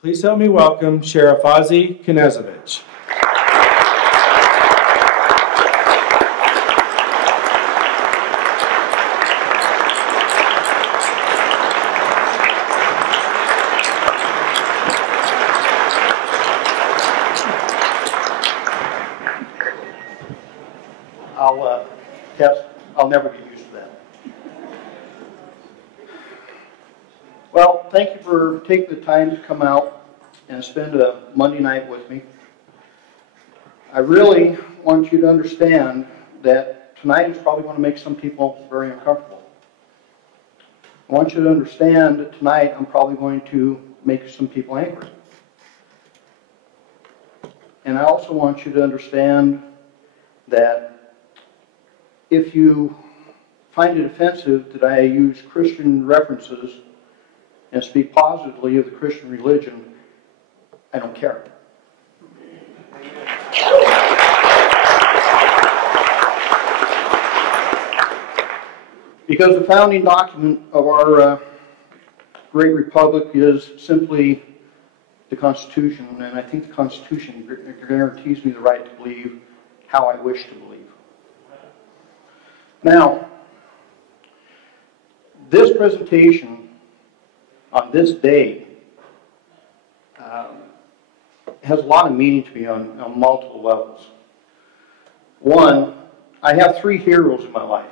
Please help me welcome Sheriff Ozzie Knezovich. I'll never get used to that. Well, thank you for taking the time to come out and spend a Monday night with me. I really want you to understand that tonight is probably going to make some people very uncomfortable. I want you to understand that tonight I'm probably going to make some people angry. And I also want you to understand that if you find it offensive that I use Christian references and speak positively of the Christian religion, I don't care. Because the founding document of our great republic is simply the Constitution, and I think the Constitution guarantees me the right to believe how I wish to believe. Now, this presentation on this day has a lot of meaning to me on multiple levels. One, I have three heroes in my life: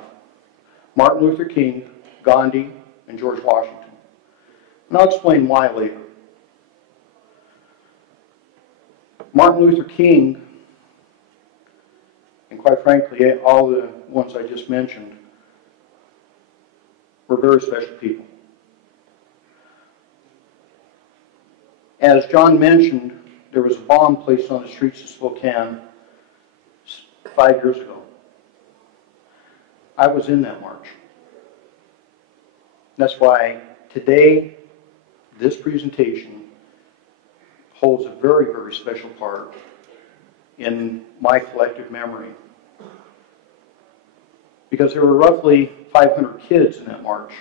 Martin Luther King, Gandhi, and George Washington. And I'll explain why later. Martin Luther King, and quite frankly, all the ones I just mentioned, were very special people. As John mentioned, there was a bomb placed on the streets of Spokane 5 years ago. I was in that march. That's why today, this presentation holds a very, very special part in my collective memory. Because there were roughly 500 kids in that march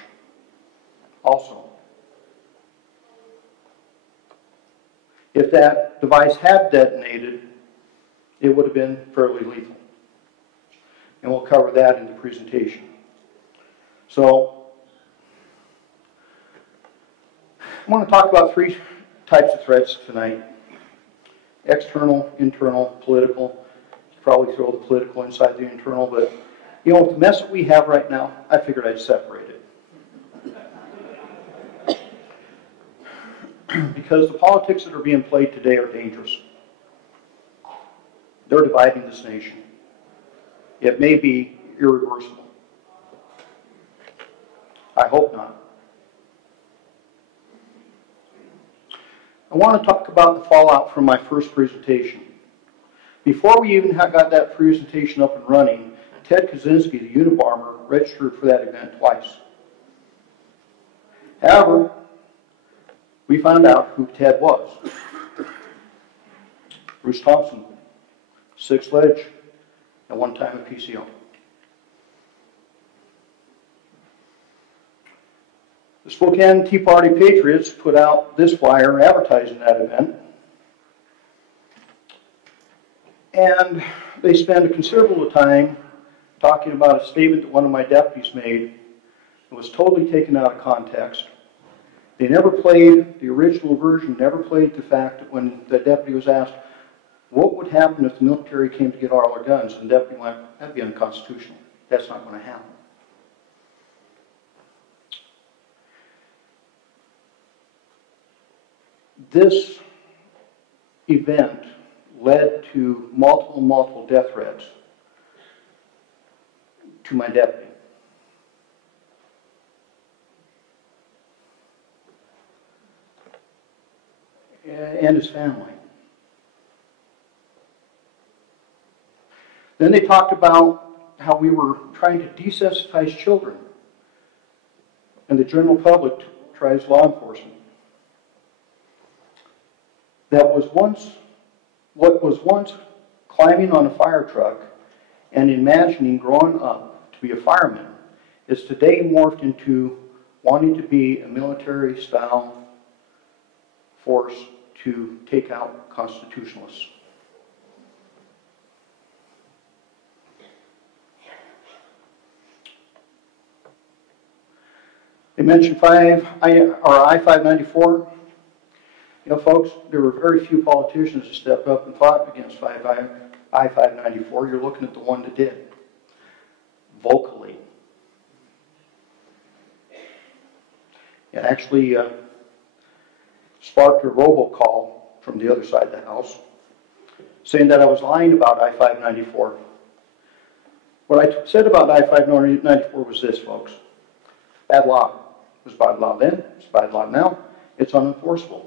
also. If that device had detonated, it would have been fairly lethal. And we'll cover that in the presentation. So, I want to talk about three types of threats tonight: external, internal, political. Probably throw the political inside the internal, but you know, with the mess that we have right now, I figured I'd separate it. Because the politics that are being played today are dangerous. They're dividing this nation. It may be irreversible. I hope not. I want to talk about the fallout from my first presentation. Before we even got that presentation up and running, Ted Kaczynski, the Unabomber, registered for that event twice. However, we found out who Ted was. Bruce Thompson, 6th Ledge, at one time a PCO. The Spokane Tea Party Patriots put out this flyer advertising that event. And they spent a considerable time talking about a statement that one of my deputies made that was totally taken out of context. They never played the original version, never played the fact that when the deputy was asked, what would happen if the military came to get all our guns? And the deputy went, that'd be unconstitutional. That's not going to happen. This event led to multiple death threats to my deputy. And his family. Then they talked about how we were trying to desensitize children and the general public tries law enforcement. That was what was once climbing on a fire truck and imagining growing up to be a fireman is today morphed into wanting to be a military-style force to take out constitutionalists. They mentioned I-594. You know, folks, there were very few politicians that stepped up and fought against I-594. You're looking at the one that did, vocally. It actually sparked a robocall from the other side of the house saying that I was lying about I-594. What I said about I-594 was this, folks. Bad law. It was bad law then, it's bad law now, it's unenforceable.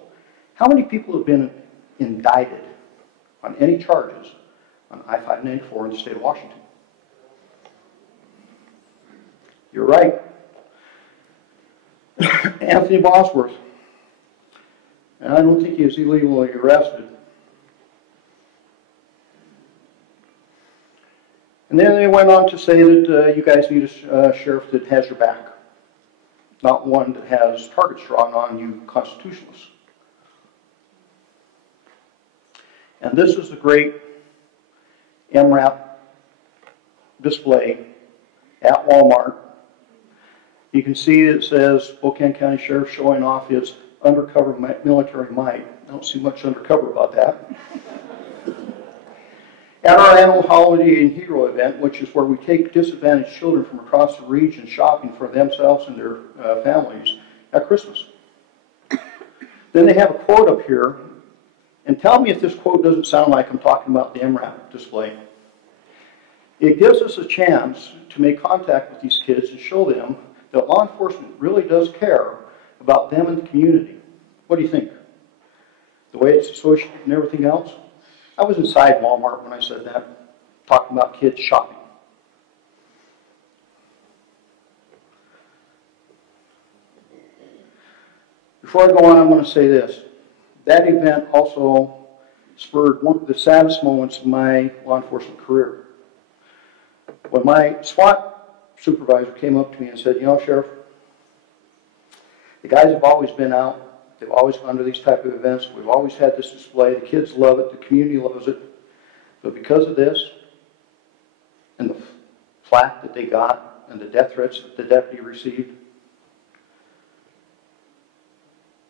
How many people have been indicted on any charges on I-594 in the state of Washington? You're right. Anthony Bosworth. And I don't think he was illegally arrested. And then they went on to say that you guys need a sheriff that has your back, not one that has targets drawn on you constitutionalists. And this is the great MRAP display at Walmart. You can see it says Spokane County Sheriff showing off his undercover military might. I don't see much undercover about that. At our annual Holiday and Hero event, which is where we take disadvantaged children from across the region shopping for themselves and their families at Christmas. Then they have a quote up here, and tell me if this quote doesn't sound like I'm talking about the MRAP display. It gives us a chance to make contact with these kids and show them that law enforcement really does care about them and the community. What do you think? The way it's associated and everything else? I was inside Walmart when I said that, talking about kids shopping. Before I go on, I'm going to say this. That event also spurred one of the saddest moments of my law enforcement career. When my SWAT supervisor came up to me and said, you know, Sheriff, the guys have always been out. They've always gone to these type of events. We've always had this display. The kids love it. The community loves it. But because of this and the flack that they got and the death threats that the deputy received,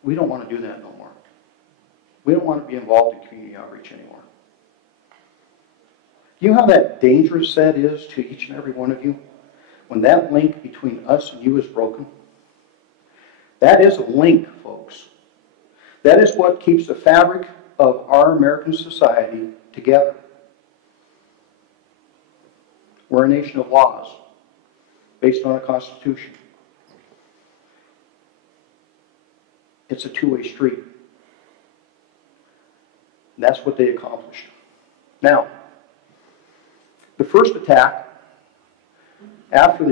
we don't want to do that no more. We don't want to be involved in community outreach anymore. Do you know how that dangerous that is to each and every one of you? When that link between us and you is broken? That is a link, folks. That is what keeps the fabric of our American society together. We're a nation of laws based on a constitution. It's a two-way street. That's what they accomplished. Now, the first attack after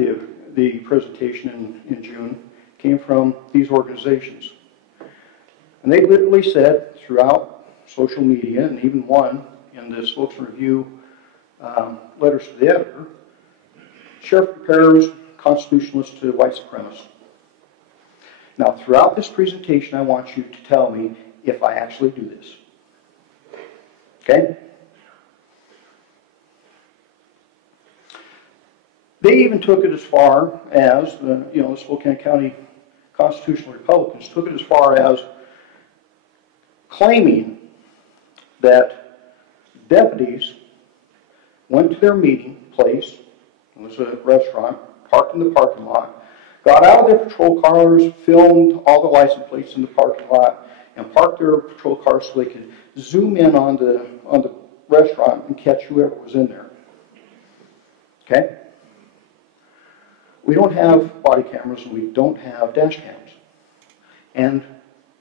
the presentation in June came from these organizations. And they literally said throughout social media, and even one in the Spokesman Review letters to the editor, Sheriff prepares constitutionalists to white supremacists. Now, throughout this presentation, I want you to tell me if I actually do this. Okay? They even took it as far as, the Spokane County Constitutional Republicans took it as far as claiming that deputies went to their meeting place, it was a restaurant, parked in the parking lot, got out of their patrol cars, filmed all the license plates in the parking lot, and parked their patrol cars so they could zoom in on the restaurant and catch whoever was in there. Okay? We don't have body cameras and we don't have dash cams. And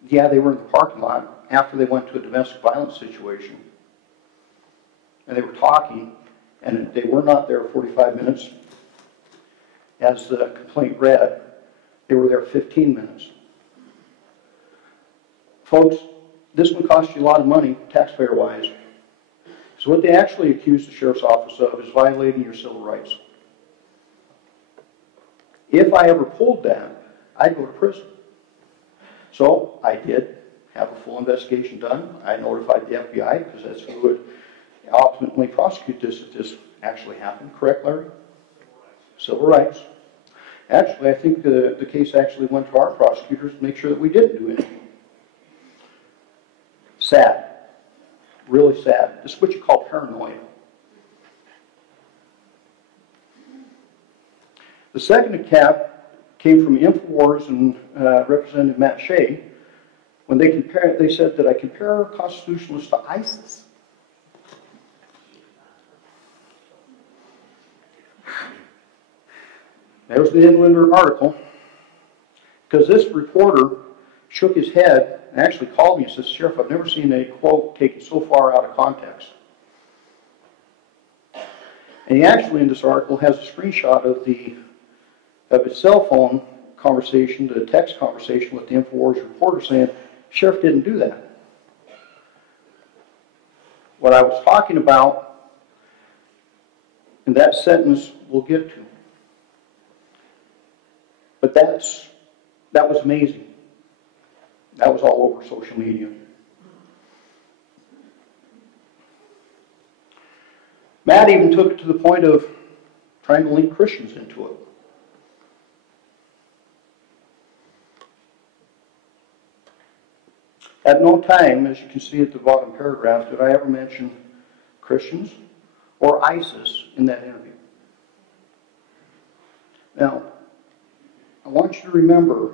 yeah, they were in the parking lot after they went to a domestic violence situation. And they were talking, and they were not there 45 minutes. As the complaint read, they were there 15 minutes. Folks, this one cost you a lot of money, taxpayer-wise. So what they actually accused the sheriff's office of is violating your civil rights. If I ever pulled that, I'd go to prison. So I did. have a full investigation done. I notified the FBI because that's who would ultimately prosecute this if this actually happened. Correct, Larry? Civil rights. Actually, I think the case actually went to our prosecutors to make sure that we didn't do anything. Sad. Really sad. This is what you call paranoia. The second attack came from InfoWars and Representative Matt Shea when they said that I compare constitutionalists to ISIS. There's the Inlander article, because this reporter shook his head and actually called me and says, Sheriff, I've never seen a quote taken so far out of context. And he actually, in this article, has a screenshot of his cell phone conversation, the text conversation with the InfoWars reporter saying, Sheriff didn't do that. What I was talking about in that sentence we'll get to. But that was amazing. That was all over social media. Matt even took it to the point of trying to link Christians into it. At no time, as you can see at the bottom paragraph, did I ever mention Christians or ISIS in that interview. Now, I want you to remember,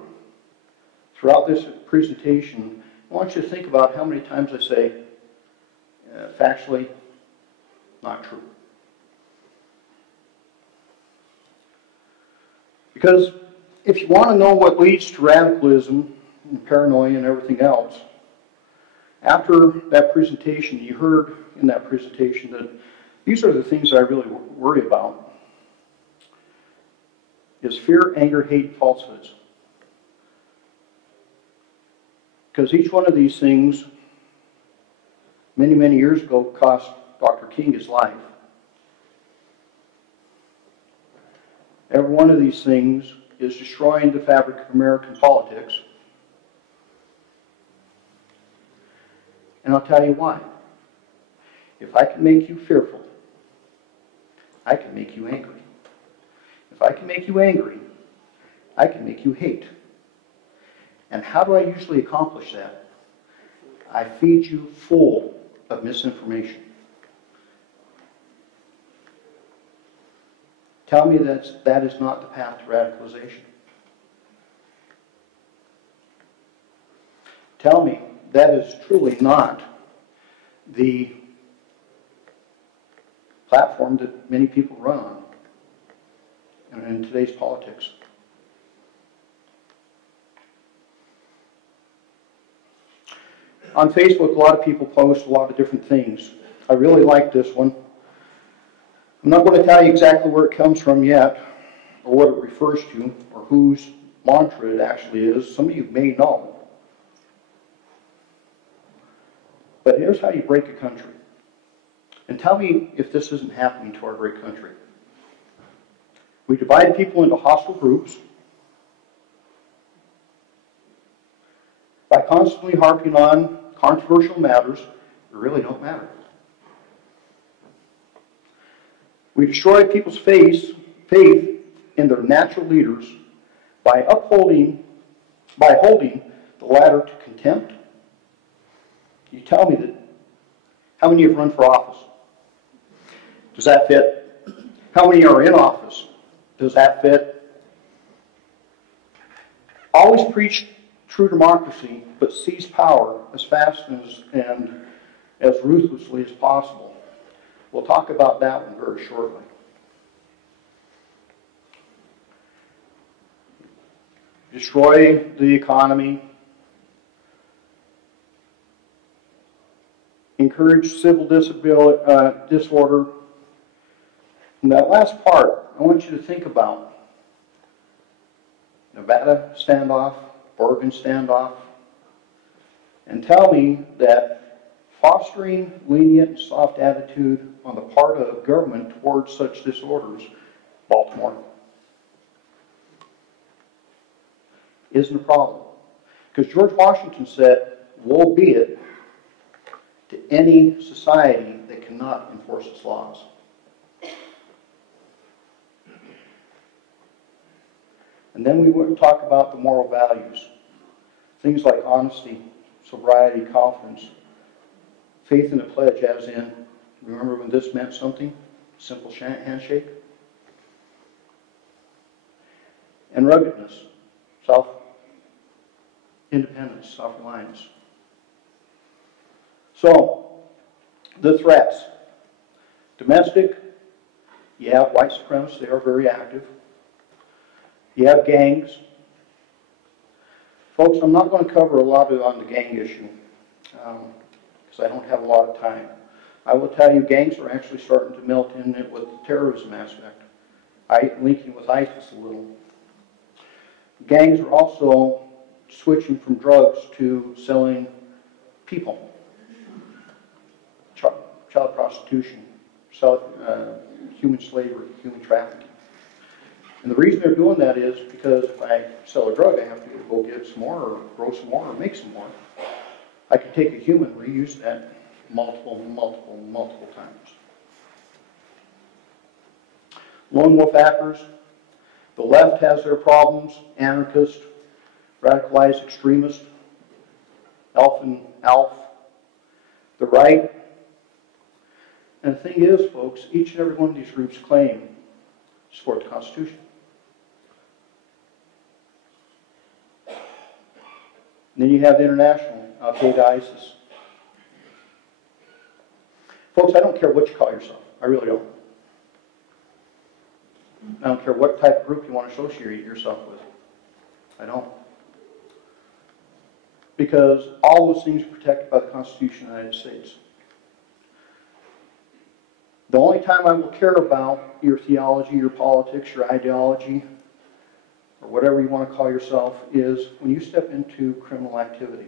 throughout this presentation, I want you to think about how many times I say, factually, not true. Because if you want to know what leads to radicalism and paranoia and everything else, after that presentation, you heard in that presentation that these are the things that I really worry about. Is fear, anger, hate, falsehoods. Because each one of these things, many, many years ago, cost Dr. King his life. Every one of these things is destroying the fabric of American politics. And I'll tell you why. If I can make you fearful, I can make you angry. If I can make you angry, I can make you hate. And how do I usually accomplish that? I feed you full of misinformation. Tell me that is not the path to radicalization. Tell me that is truly not the platform that many people run on in today's politics. On Facebook, a lot of people post a lot of different things. I really like this one. I'm not going to tell you exactly where it comes from yet, or what it refers to, or whose mantra it actually is. Some of you may know. But here's how you break a country. And tell me if this isn't happening to our great country. We divide people into hostile groups by constantly harping on controversial matters that really don't matter. We destroy people's faith in their natural leaders by holding the latter to contempt. You tell me that. How many have run for office? Does that fit? How many are in office? Does that fit? Always preach true democracy, but seize power as fast and as ruthlessly as possible. We'll talk about that one very shortly. Destroy the economy. Encourage civil disorder. And that last part, I want you to think about Nevada standoff, Oregon standoff, and tell me that fostering lenient and soft attitude on the part of government towards such disorders, Baltimore, isn't a problem. Because George Washington said, woe be it to any society that cannot enforce its laws. And then we want to talk about the moral values. Things like honesty, sobriety, confidence, faith in a pledge, as in, remember when this meant something? Simple handshake. And ruggedness, self-independence, self-reliance. So, the threats. Domestic, you have white supremacists, they are very active. You have gangs. Folks, I'm not going to cover a lot on the gang issue because I don't have a lot of time. I will tell you gangs are actually starting to melt in with the terrorism aspect. Linking with ISIS a little. Gangs are also switching from drugs to selling people. Child prostitution, human slavery, human trafficking. And the reason they're doing that is because if I sell a drug, I have to go get some more, or grow some more, or make some more. I can take a human, reuse that multiple times. Lone wolf actors. The left has their problems. Anarchist, radicalized extremist, ALF and ALF. The right. And the thing is, folks, each and every one of these groups claim to support the Constitution. And then you have the international, Al-Qaeda, ISIS. Folks, I don't care what you call yourself. I really don't. I don't care what type of group you want to associate yourself with. I don't. Because all those things are protected by the Constitution of the United States. The only time I will care about your theology, your politics, your ideology, or whatever you want to call yourself, is when you step into criminal activity.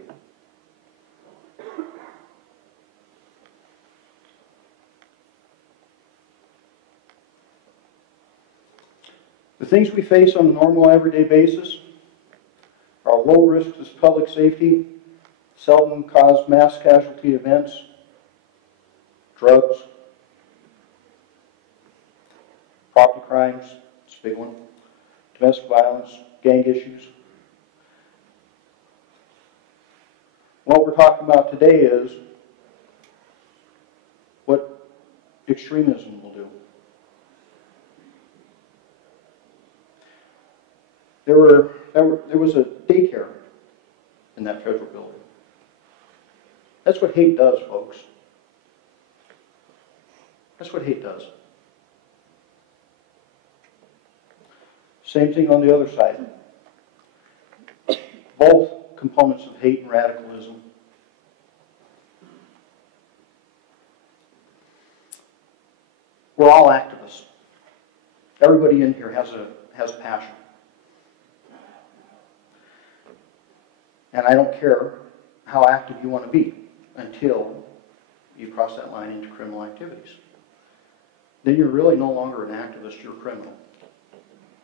The things we face on a normal, everyday basis are low risk to public safety, seldom cause mass casualty events, drugs, property crimes, it's a big one, domestic violence, gang issues. What we're talking about today is what extremism will do. There was a daycare in that federal building. That's what hate does, folks. That's what hate does. Same thing on the other side. Both components of hate and radicalism. We're all activists. Everybody in here has a passion. And I don't care how active you want to be until you cross that line into criminal activities. Then you're really no longer an activist, you're a criminal.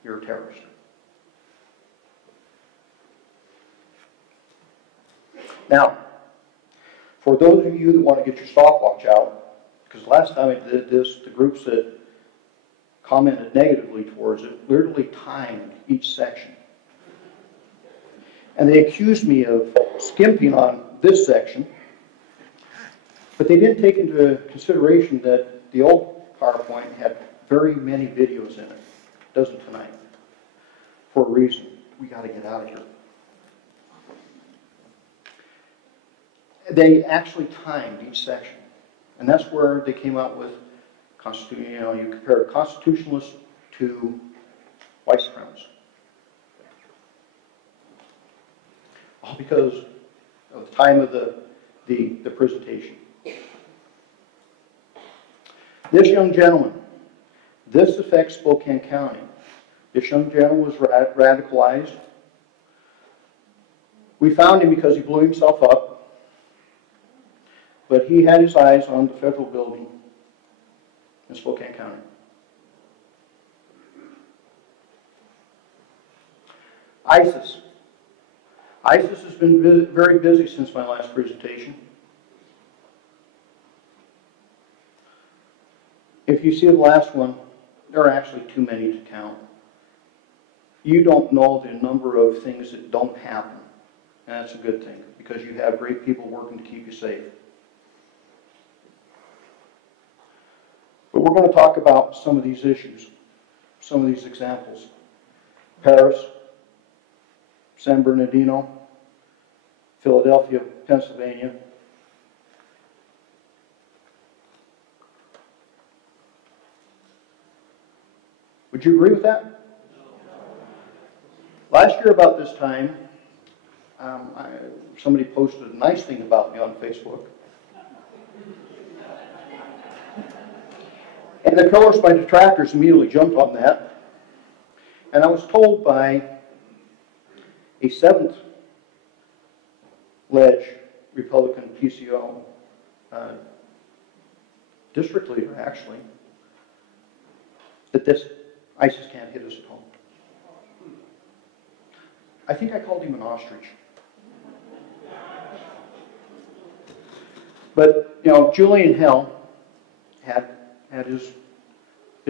You're a terrorist. Now, for those of you that want to get your stopwatch out, because last time I did this, the groups that commented negatively towards it literally timed each section. And they accused me of skimping on this section, but they didn't take into consideration that the old PowerPoint had very many videos in it. It doesn't tonight. For a reason. We got to get out of here. They actually timed each section. And that's where they came out with, you compare constitutionalists to white supremacists. All because of the time of the presentation. This young gentleman, this affects Spokane County. This young gentleman was radicalized. We found him because he blew himself up, but he had his eyes on the federal building in Spokane County. ISIS has been very busy since my last presentation. If you see the last one, there are actually too many to count. You don't know the number of things that don't happen, and that's a good thing, because you have great people working to keep you safe. But we're going to talk about some of these issues, some of these examples. Paris, San Bernardino, Philadelphia, Pennsylvania. Would you agree with that? Last year about this time, somebody posted a nice thing about me on Facebook. And of course my detractors immediately jumped on that. And I was told by a 7th Ledge Republican PCO district leader, actually, that this ISIS can't hit us at home. I think I called him an ostrich. But, you know, Julian Hell had his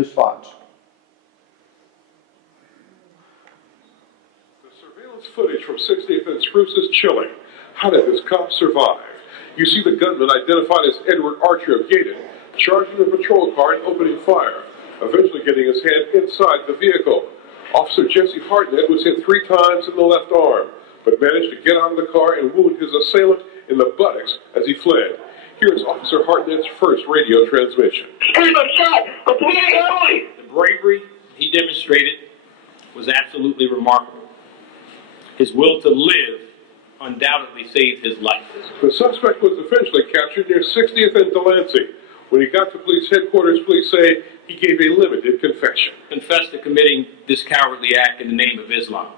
thoughts. The surveillance footage from 60th and Spruce is chilling. How did this cop survive? You see the gunman identified as Edward Archer of Gaydon charging the patrol car and opening fire, eventually getting his hand inside the vehicle. Officer Jesse Hartnett was hit 3 times in the left arm, but managed to get out of the car and wound his assailant in the buttocks as he fled. Here's Officer Hartnett's first radio transmission. The bravery he demonstrated was absolutely remarkable. His will to live undoubtedly saved his life. The suspect was eventually captured near 60th and Delancey. When he got to police headquarters, police say he gave a limited confession. Confessed to committing this cowardly act in the name of Islam.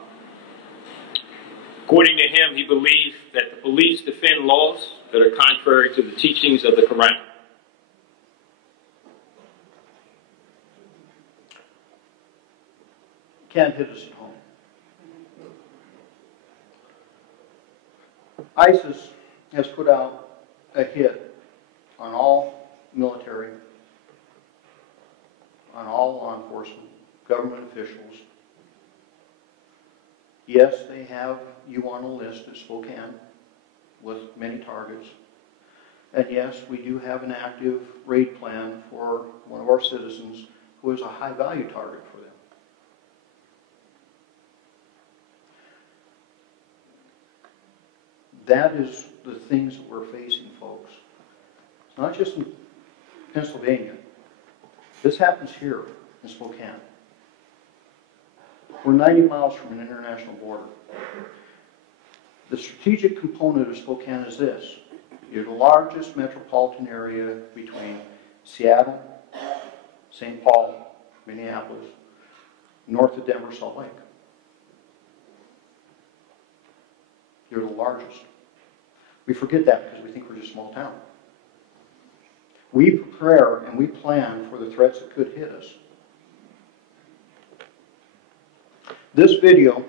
According to him, he believed that the police defend laws that are contrary to the teachings of the Quran. Can't hit us at home. ISIS has put out a hit on all military, on all law enforcement, government officials. Yes, they have you on a list at Spokane with many targets. And yes, we do have an active raid plan for one of our citizens who is a high value target for them. That is the things that we're facing, folks. It's not just in Pennsylvania. This happens here in Spokane. We're 90 miles from an international border. The strategic component of Spokane is this. You're the largest metropolitan area between Seattle, St. Paul, Minneapolis, north of Denver, Salt Lake. You're the largest. We forget that because we think we're just a small town. We prepare and we plan for the threats that could hit us. This video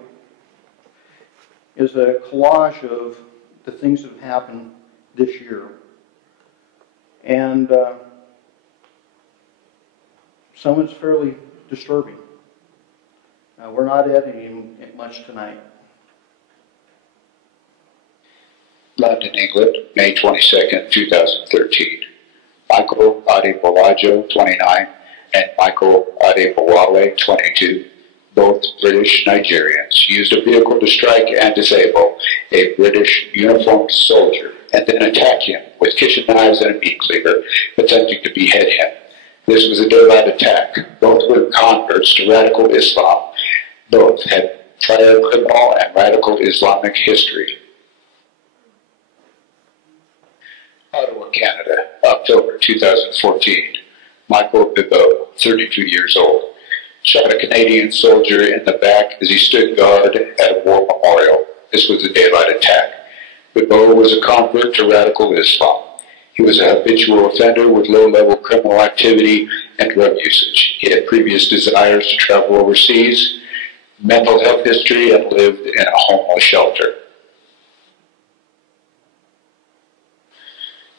is a collage of the things that have happened this year. And some is fairly disturbing. We're not editing it much tonight. London, England, May 22nd, 2013. Michael Adebolajo, 29, and Michael Adebowale, 22, both British Nigerians, used a vehicle to strike and disable a British uniformed soldier and then attack him with kitchen knives and a meat cleaver, attempting to behead him. This was a daylight attack. Both were converts to radical Islam. Both had prior criminal and radical Islamic history. Ottawa, Canada, October 2014. Michael Bibeau, 32 years old, shot a Canadian soldier in the back as he stood guard at a war memorial. This was a daylight attack. Bibeau was a convert to radical Islam. He was a habitual offender with low-level criminal activity and drug usage. He had previous desires to travel overseas, mental health history, and lived in a homeless shelter.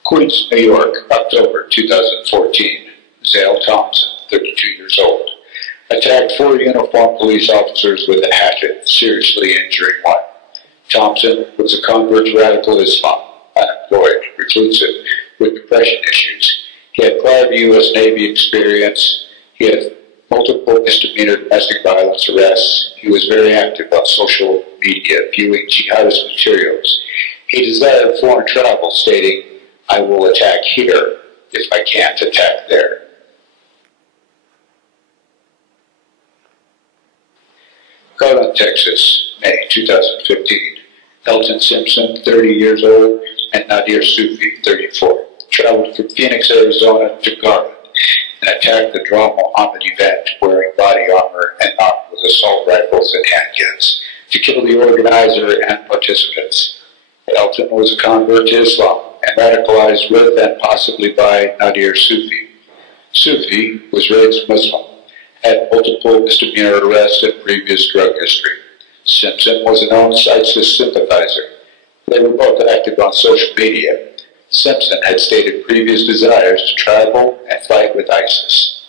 Queens, New York, October 2014. Zale Thompson, 32 years old, attacked 4 uniformed police officers with a hatchet, seriously injuring one. Thompson was a convert to radical Islam, unemployed, reclusive, with depression issues. He had prior U.S. Navy experience. He had multiple misdemeanor domestic violence arrests. He was very active on social media, viewing jihadist materials. He desired foreign travel, stating, "I will attack here if I can't attack there." Garland, Texas, May 2015. Elton Simpson, 30 years old, and Nadir Sufi, 34, traveled from Phoenix, Arizona to Garland and attacked the Draw Muhammad event wearing body armor and armed with assault rifles and handguns to kill the organizer and participants. Elton was a convert to Islam and radicalized with and possibly by Nadir Sufi. Sufi was raised Muslim, had multiple misdemeanor arrests and previous drug history. Simpson was a known ISIS sympathizer. They were both active on social media. Simpson had stated previous desires to travel and fight with ISIS.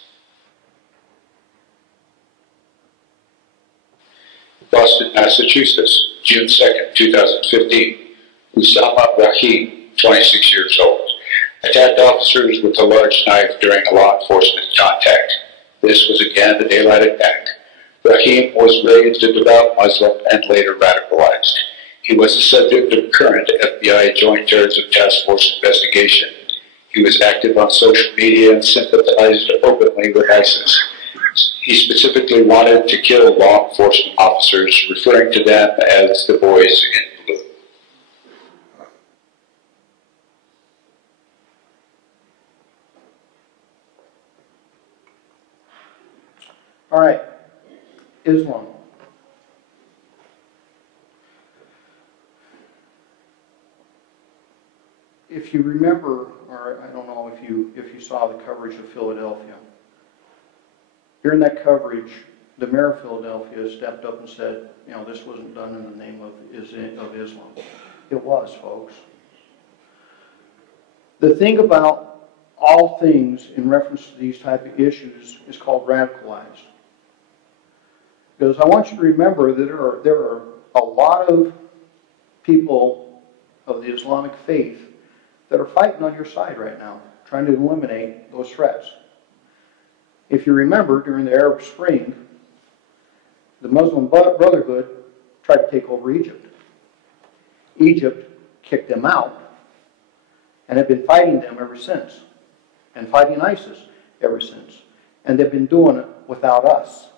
Boston, Massachusetts, June 2nd, 2015. Usama Rahim, 26 years old, attacked officers with a large knife during a law enforcement contact. This was again a daylight attack. Rahim was raised a devout Muslim and later radicalized. He was the subject of current FBI Joint Terrorism Task Force investigation. He was active on social media and sympathized openly with ISIS. He specifically wanted to kill law enforcement officers, referring to them as the boys in blue. All right, Islam. If you remember, or I don't know if you saw the coverage of Philadelphia. During that coverage, the mayor of Philadelphia stepped up and said, you know, this wasn't done in the name of Islam. It was, folks. The thing about all things in reference to these type of issues is called radicalized. Because I want you to remember that there are a lot of people of the Islamic faith that are fighting on your side right now, trying to eliminate those threats. If you remember, during the Arab Spring, the Muslim Brotherhood tried to take over Egypt. Egypt kicked them out and have been fighting them ever since, and fighting ISIS ever since. And they've been doing it without us.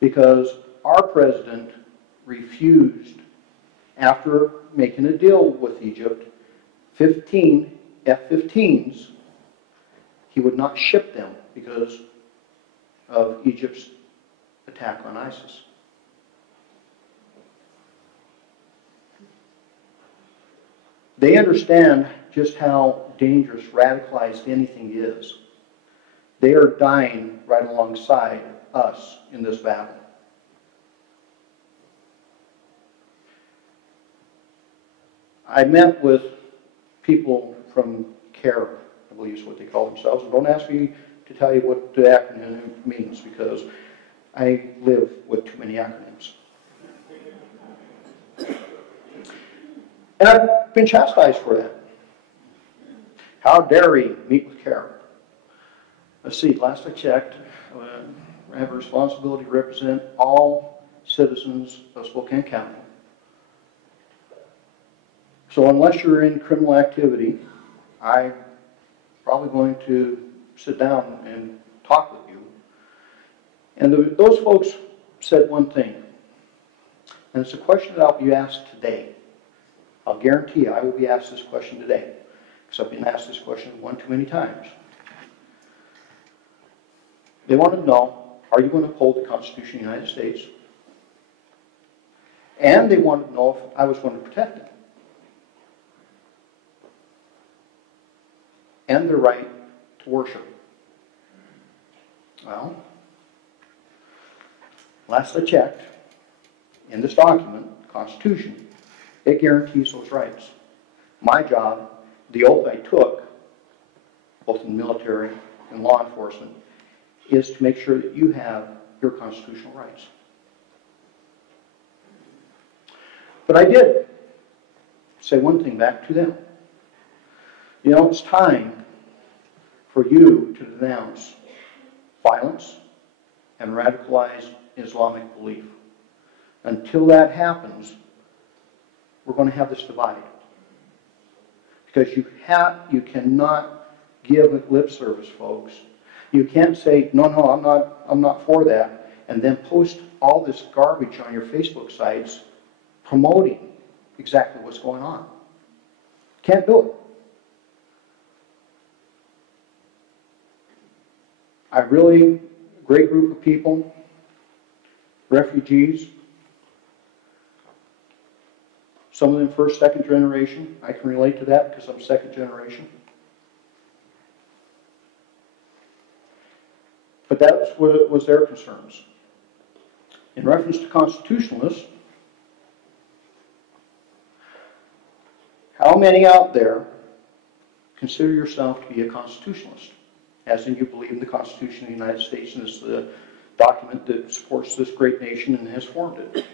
Because our president refused, after making a deal with Egypt, 15 F-15s, he would not ship them because of Egypt's attack on ISIS. They understand just how dangerous radicalized anything is. They are dying right alongside us in this battle. I met with people from CARE, I believe is what they call themselves. And don't ask me to tell you what the acronym means, because I live with too many acronyms. And I've been chastised for that. How dare we meet with CARE? Let's see, last I checked, I have a responsibility to represent all citizens of Spokane County. So unless you're in criminal activity, I'm probably going to sit down and talk with you. And those folks said one thing, and it's a question that I'll be asked today. I'll guarantee you I will be asked this question today, because I've been asked this question one too many times. They want to know, are you going to uphold the Constitution of the United States? And they wanted to know if I was going to protect it. And their right to worship. Well, last I checked, in this document, Constitution, It guarantees those rights. My job, the oath I took, both in the military and law enforcement, is to make sure that you have your constitutional rights. But I did say one thing back to them. You know, it's time for you to denounce violence and radicalized Islamic belief. Until that happens, we're going to have this divide. Because you cannot give lip service, folks. You can't say, no, I'm not for that, and then post all this garbage on your Facebook sites promoting exactly what's going on. Can't do it. Great group of people, refugees, some of them first, second generation. I can relate to that because I'm second generation. But that's what was their concerns. In reference to constitutionalists, how many out there consider yourself to be a constitutionalist? As in you believe in the Constitution of the United States and it's the document that supports this great nation and has formed it.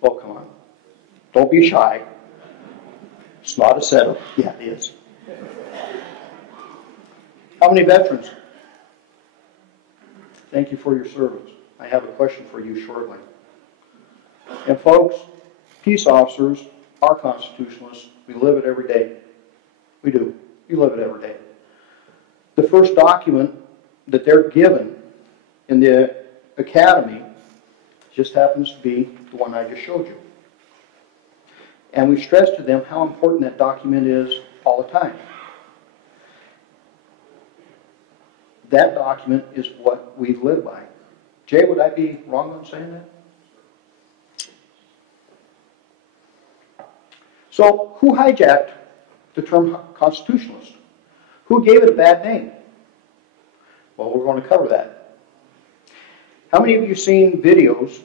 Well, come on. Don't be shy. It's not a setup. Yeah, it is. How many veterans? Thank you for your service. I have a question for you shortly. And folks, peace officers are constitutionalists. We live it every day. We do. We live it every day. The first document that they're given in the academy just happens to be the one I just showed you. And we stress to them how important that document is all the time. That document is what we live by. Jay, would I be wrong on saying that? So, who hijacked the term constitutionalist? Who gave it a bad name? Well, we're going to cover that. How many of you have seen videos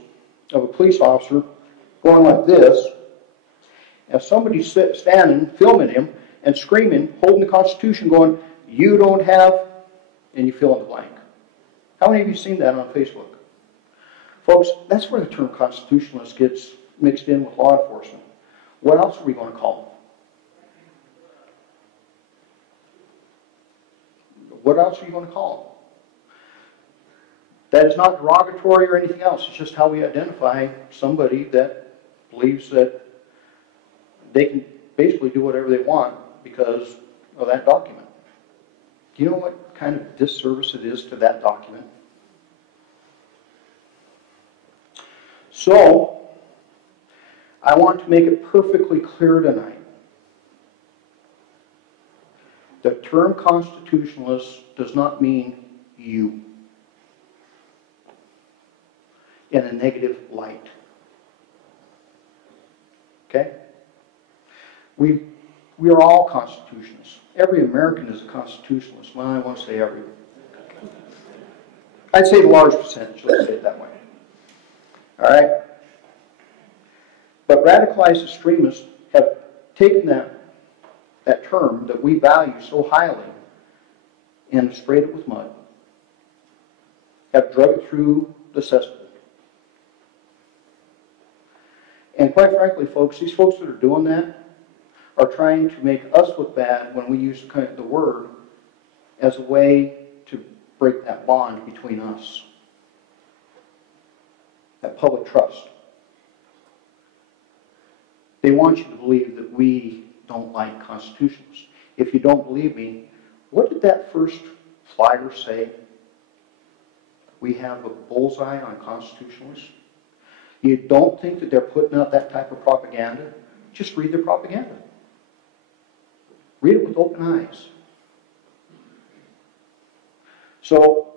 of a police officer going like this, and somebody's standing, filming him, and screaming, holding the Constitution, going, you don't have, and you fill in the blank. How many of you have seen that on Facebook? Folks, that's where the term constitutionalist gets mixed in with law enforcement. What else are we going to call them? What else are you going to call them? That is not derogatory or anything else. It's just how we identify somebody that believes that they can basically do whatever they want because of that document. Do you know what kind of disservice it is to that document? So, I want to make it perfectly clear tonight. The term constitutionalist does not mean you in a negative light. Okay? We are all constitutionalists. Every American is a constitutionalist. Well, I won't say everyone. I'd say the large percentage, let's say it that way. All right? But radicalized extremists have taken that term that we value so highly and sprayed it with mud, have drug it through the cesspool. And quite frankly, folks, these folks that are doing that are trying to make us look bad when we use the word as a way to break that bond between us, that public trust. They want you to believe that we don't like constitutionalists. If you don't believe me, what did that first flyer say? We have a bullseye on constitutionalists. You don't think that they're putting out that type of propaganda? Just read their propaganda. Read it with open eyes. So,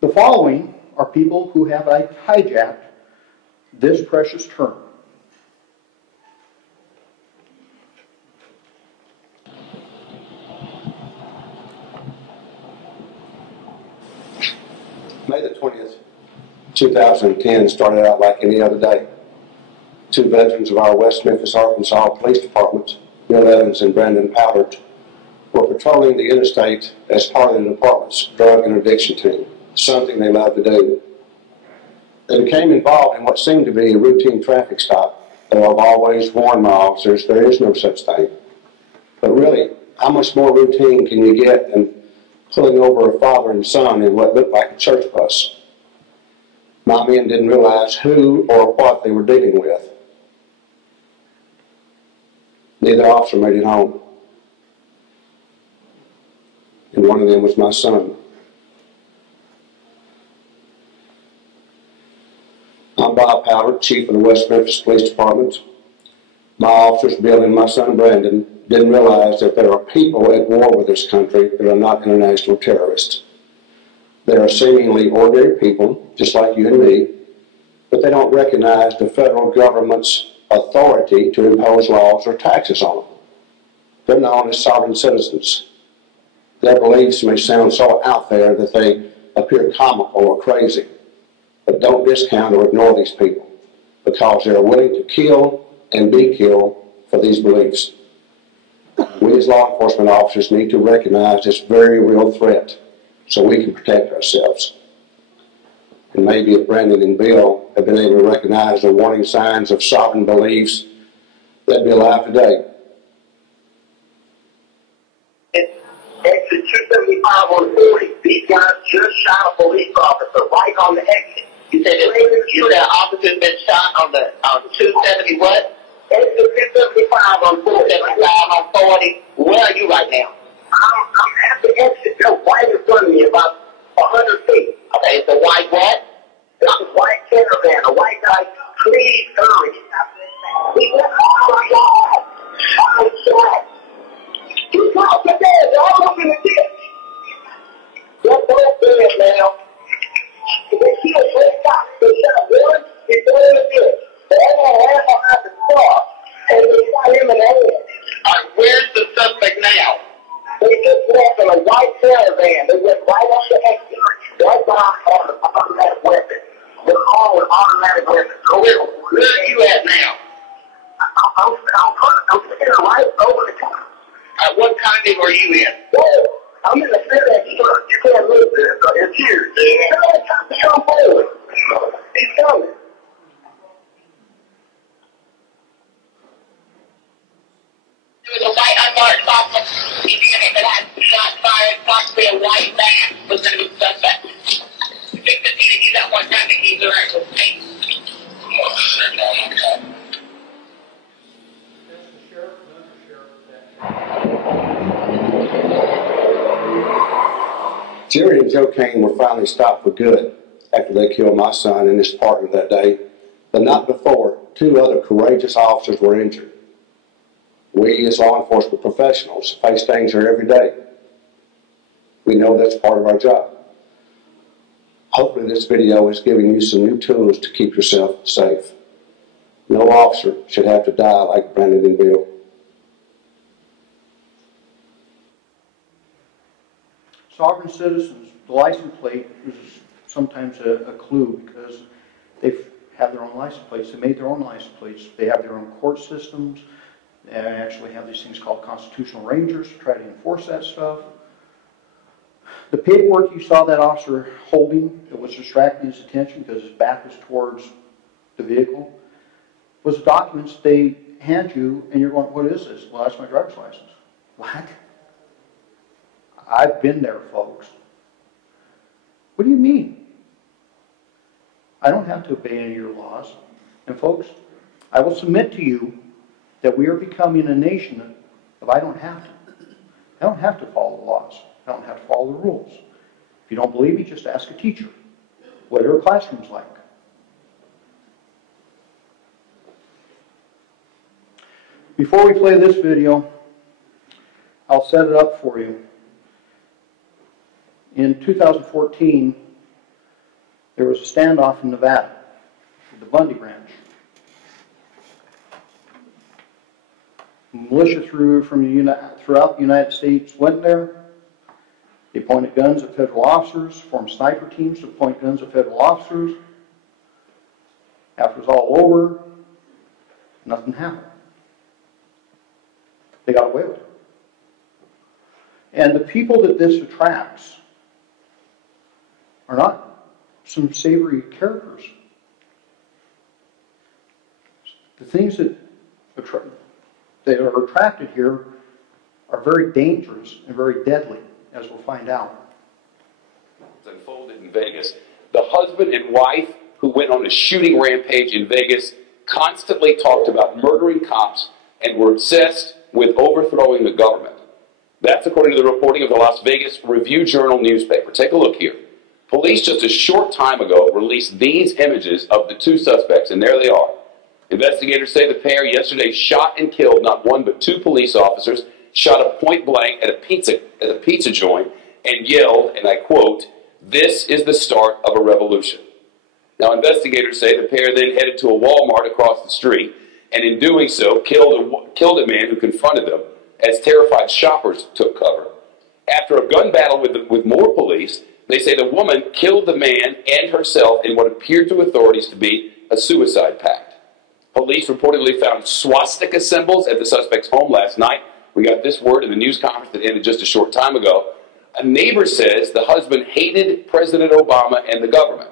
the following are people who have hijacked this precious term. May the 20th, 2010 started out like any other day. two veterans of our West Memphis, Arkansas Police Department, Bill Evans and Brandon Powdert, were patrolling the interstate as part of the department's drug interdiction team, something they love to do. They became involved in what seemed to be a routine traffic stop, though I've always warned my officers there is no such thing. But really, how much more routine can you get than pulling over a father and son in what looked like a church bus? My men didn't realize who or what they were dealing with. Neither officer made it home. And one of them was my son. I'm Bob Powdert, Chief of the West Memphis Police Department. My officers, Bill and my son Brandon, didn't realize that there are people at war with this country that are not international terrorists. They are seemingly ordinary people, just like you and me, but they don't recognize the federal government's authority to impose laws or taxes on them. They're known as sovereign citizens. Their beliefs may sound so out there that they appear comical or crazy, but don't discount or ignore these people, because they are willing to kill and be killed for these beliefs. We as law enforcement officers need to recognize this very real threat so we can protect ourselves. And maybe if Brandon and Bill had been able to recognize the warning signs of sovereign beliefs, they'd be alive today. Exit 275 on 40. These guys just shot a police officer right on the exit. You said that officer's been shot on 270 what? Exit 275 on 40. 275 on 40. Where are you right now? I'm at the exit. They're right in front of me, about 100 feet. Okay, it's a white what? It's a white caravan. A white guy. Please hurry. He went, oh my God. I'm shot. You caught the dead. They're all up in the ditch. They're both dead now. They killed both cops. They shot one. He's still in the ditch. The other one ran behind the car. And they shot him in the head. All right, where's the suspect now? They just left in a white caravan. They went right up the exit. Right behind on an automatic weapon. They're all with automatic weapons. Where are you at now? I'm sitting right over the top. What kind are you in? Whoa, I'm in the FedEx truck. You can't move this. It's here. Yeah. Come forward. He's coming. There was a white unmarked officer. He's in it, but I shot fired. Possibly a white man was going to be suspect. 615, he's at one time, and he's direct with me. Jerry and Joe Kane were finally stopped for good after they killed my son and his partner that day. The night before, two other courageous officers were injured. We as law enforcement professionals face danger every day. We know that's part of our job. Hopefully this video is giving you some new tools to keep yourself safe. No officer should have to die like Brandon and Bill. Sovereign citizens, the license plate is sometimes a clue because they have their own license plates. They made their own license plates. They have their own court systems. They actually have these things called constitutional rangers to try to enforce that stuff. The paperwork you saw that officer holding that was distracting his attention because his back was towards the vehicle was documents they hand you and you're going, what is this? Well, that's my driver's license. What? I've been there, folks. What do you mean? I don't have to obey any of your laws. And folks, I will submit to you that we are becoming a nation of I don't have to. I don't have to follow the laws. I don't have to follow the rules. If you don't believe me, just ask a teacher. What are classrooms like? Before we play this video, I'll set it up for you. In 2014, there was a standoff in Nevada, the Bundy Ranch. Militia throughout the United States went there. They pointed guns at federal officers, formed sniper teams to point guns at federal officers. After it was all over, Nothing happened. They got away with it. And the people that this attracts are not some savory characters. The things that are attracted here are very dangerous and very deadly, as we'll find out. Unfolded in Vegas. The husband and wife who went on a shooting rampage in Vegas constantly talked about murdering cops and were obsessed with overthrowing the government. That's according to the reporting of the Las Vegas Review-Journal newspaper. Take a look here. Police just a short time ago released these images of the two suspects, and there they are. Investigators say the pair yesterday shot and killed not one but two police officers, shot up point blank at a pizza joint, and yelled, and I quote, "This is the start of a revolution." Now, investigators say the pair then headed to a Walmart across the street, and in doing so, killed a man who confronted them as terrified shoppers took cover. After a gun battle with more police, they say the woman killed the man and herself in what appeared to authorities to be a suicide pact. Police reportedly found swastika symbols at the suspect's home last night. We got this word in the news conference that ended just a short time ago. A neighbor says the husband hated President Obama and the government.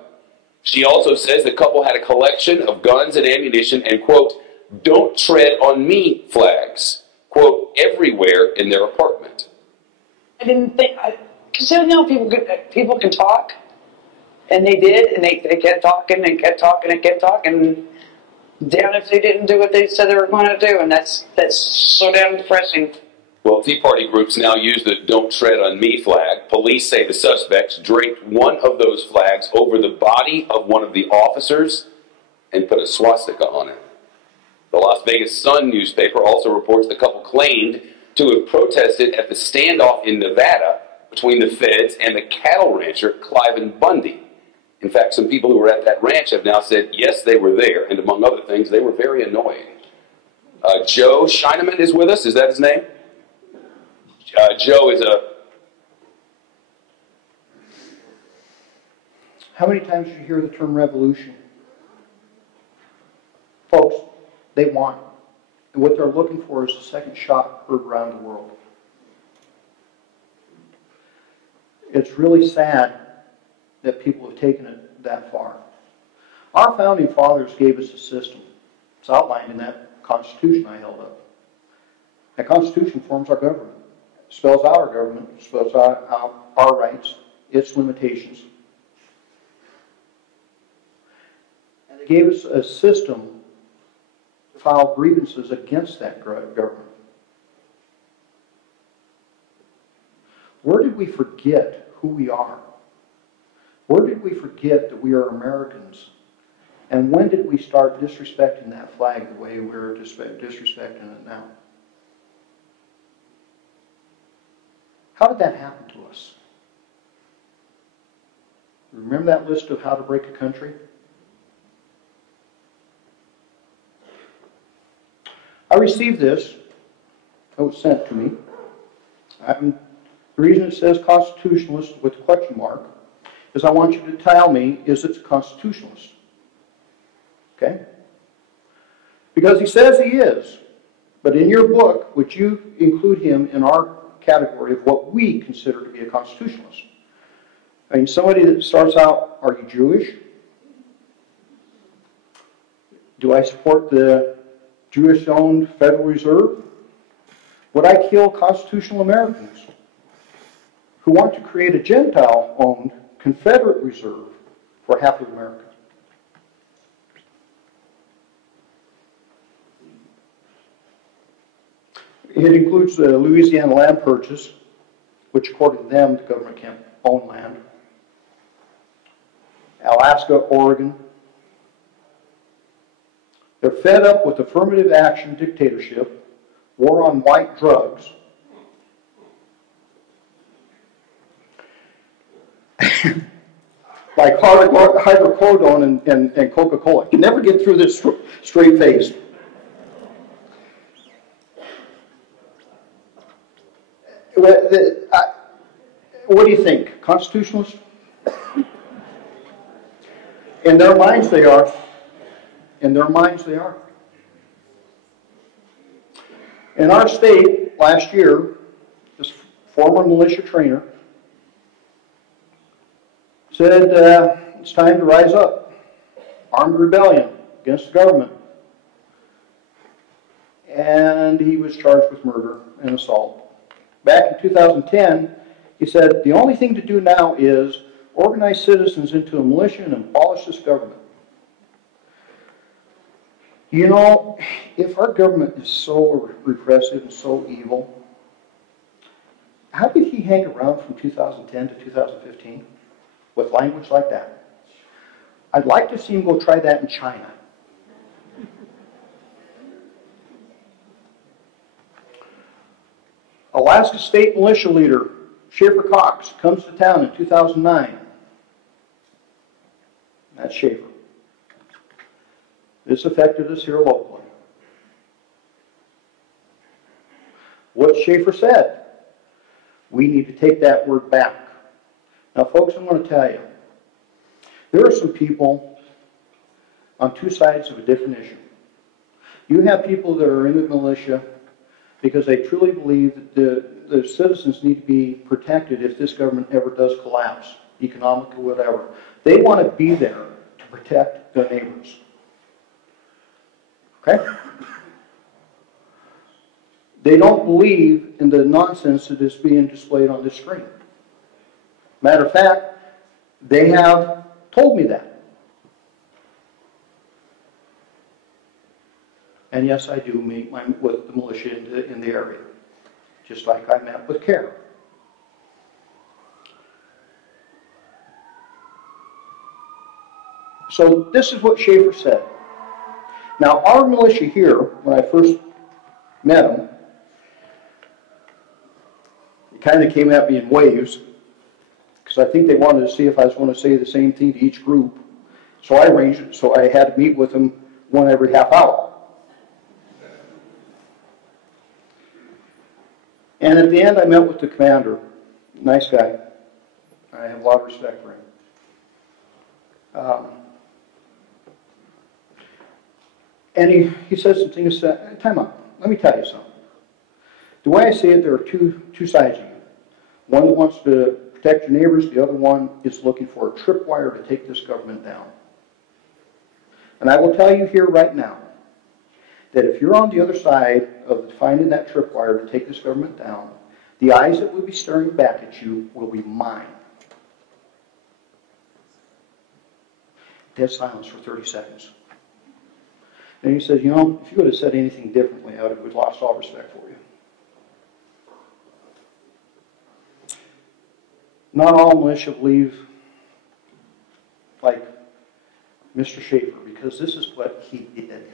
She also says the couple had a collection of guns and ammunition and, quote, "don't tread on me" flags, quote, everywhere in their apartment. I didn't think, because you know people can talk, and they did, and they kept talking and kept talking and kept talking. Damn if they didn't do what they said they were going to do, and that's so damn depressing. Well, Tea Party groups now use the "don't tread on me" flag. Police say the suspects draped one of those flags over the body of one of the officers and put a swastika on it. The Las Vegas Sun newspaper also reports the couple claimed to have protested at the standoff in Nevada between the feds and the cattle rancher Cliven Bundy. In fact, some people who were at that ranch have now said, yes, they were there, and among other things, they were very annoying. Joe Scheineman is with us. Is that his name? Joe is a... How many times do you hear the term revolution? Folks, they want it. And what they're looking for is a second shot heard around the world. It's really sad that people have taken it that far. Our founding fathers gave us a system. It's outlined in that Constitution I held up. That Constitution forms our government. It spells out our government, it spells out our rights, its limitations. And they gave us a system to file grievances against that government. Where did we forget who we are? Where did we forget that we are Americans? And when did we start disrespecting that flag the way we're disrespecting it now? How did that happen to us? Remember that list of how to break a country? I received this. It was sent to me. The reason it says constitutionalist with a question mark is I want you to tell me, is it a constitutionalist? Okay? Because he says he is. But in your book, would you include him in our category of what we consider to be a constitutionalist? I mean, somebody that starts out, are you Jewish? Do I support the Jewish-owned Federal Reserve? Would I kill constitutional Americans who want to create a Gentile-owned Confederate Reserve for half of America? It includes the Louisiana land purchase, which according to them, the government can't own land. Alaska, Oregon. They're fed up with affirmative action dictatorship, war on white drugs, like hydrocodone and Coca-Cola. You can never get through this straight face. What do you think? Constitutionalist? In their minds they are. In their minds they are. In our state, last year, this former militia trainer said it's time to rise up. Armed rebellion against the government. And he was charged with murder and assault. Back in 2010, he said, the only thing to do now is organize citizens into a militia and abolish this government. You know, if our government is so repressive and so evil, how did he hang around from 2010 to 2015 with language like that? I'd like to see him go try that in China. Alaska State Militia leader Schaeffer comes to town in 2009. That's Schaeffer. This affected us here locally. What Schaeffer said, we need to take that word back. Now, folks, I'm going to tell you, there are some people on two sides of a different issue. You have people that are in the militia because they truly believe that the citizens need to be protected if this government ever does collapse, economically, whatever. They want to be there to protect their neighbors. Okay? They don't believe in the nonsense that is being displayed on this screen. Matter of fact, they have told me that. And yes, I do meet with the militia in the area, just like I met with CARE. So this is what Schaeffer said. Now, our militia here, when I first met them, it kind of came at me in waves, because I think they wanted to see if I was going to say the same thing to each group. So I arranged it so I had to meet with them one every half hour. And at the end, I met with the commander. Nice guy. I have a lot of respect for him. And he said some things, time out, let me tell you something. The way I see it, there are two sides of you. One that wants to protect your neighbors, the other one is looking for a tripwire to take this government down. And I will tell you here right now, that if you're on the other side of finding that tripwire to take this government down, the eyes that will be staring back at you will be mine. Dead silence for 30 seconds. And he says, you know, if you would have said anything differently, I would have lost all respect for you. Not all militia believe like Mr. Schaeffer, because this is what he did.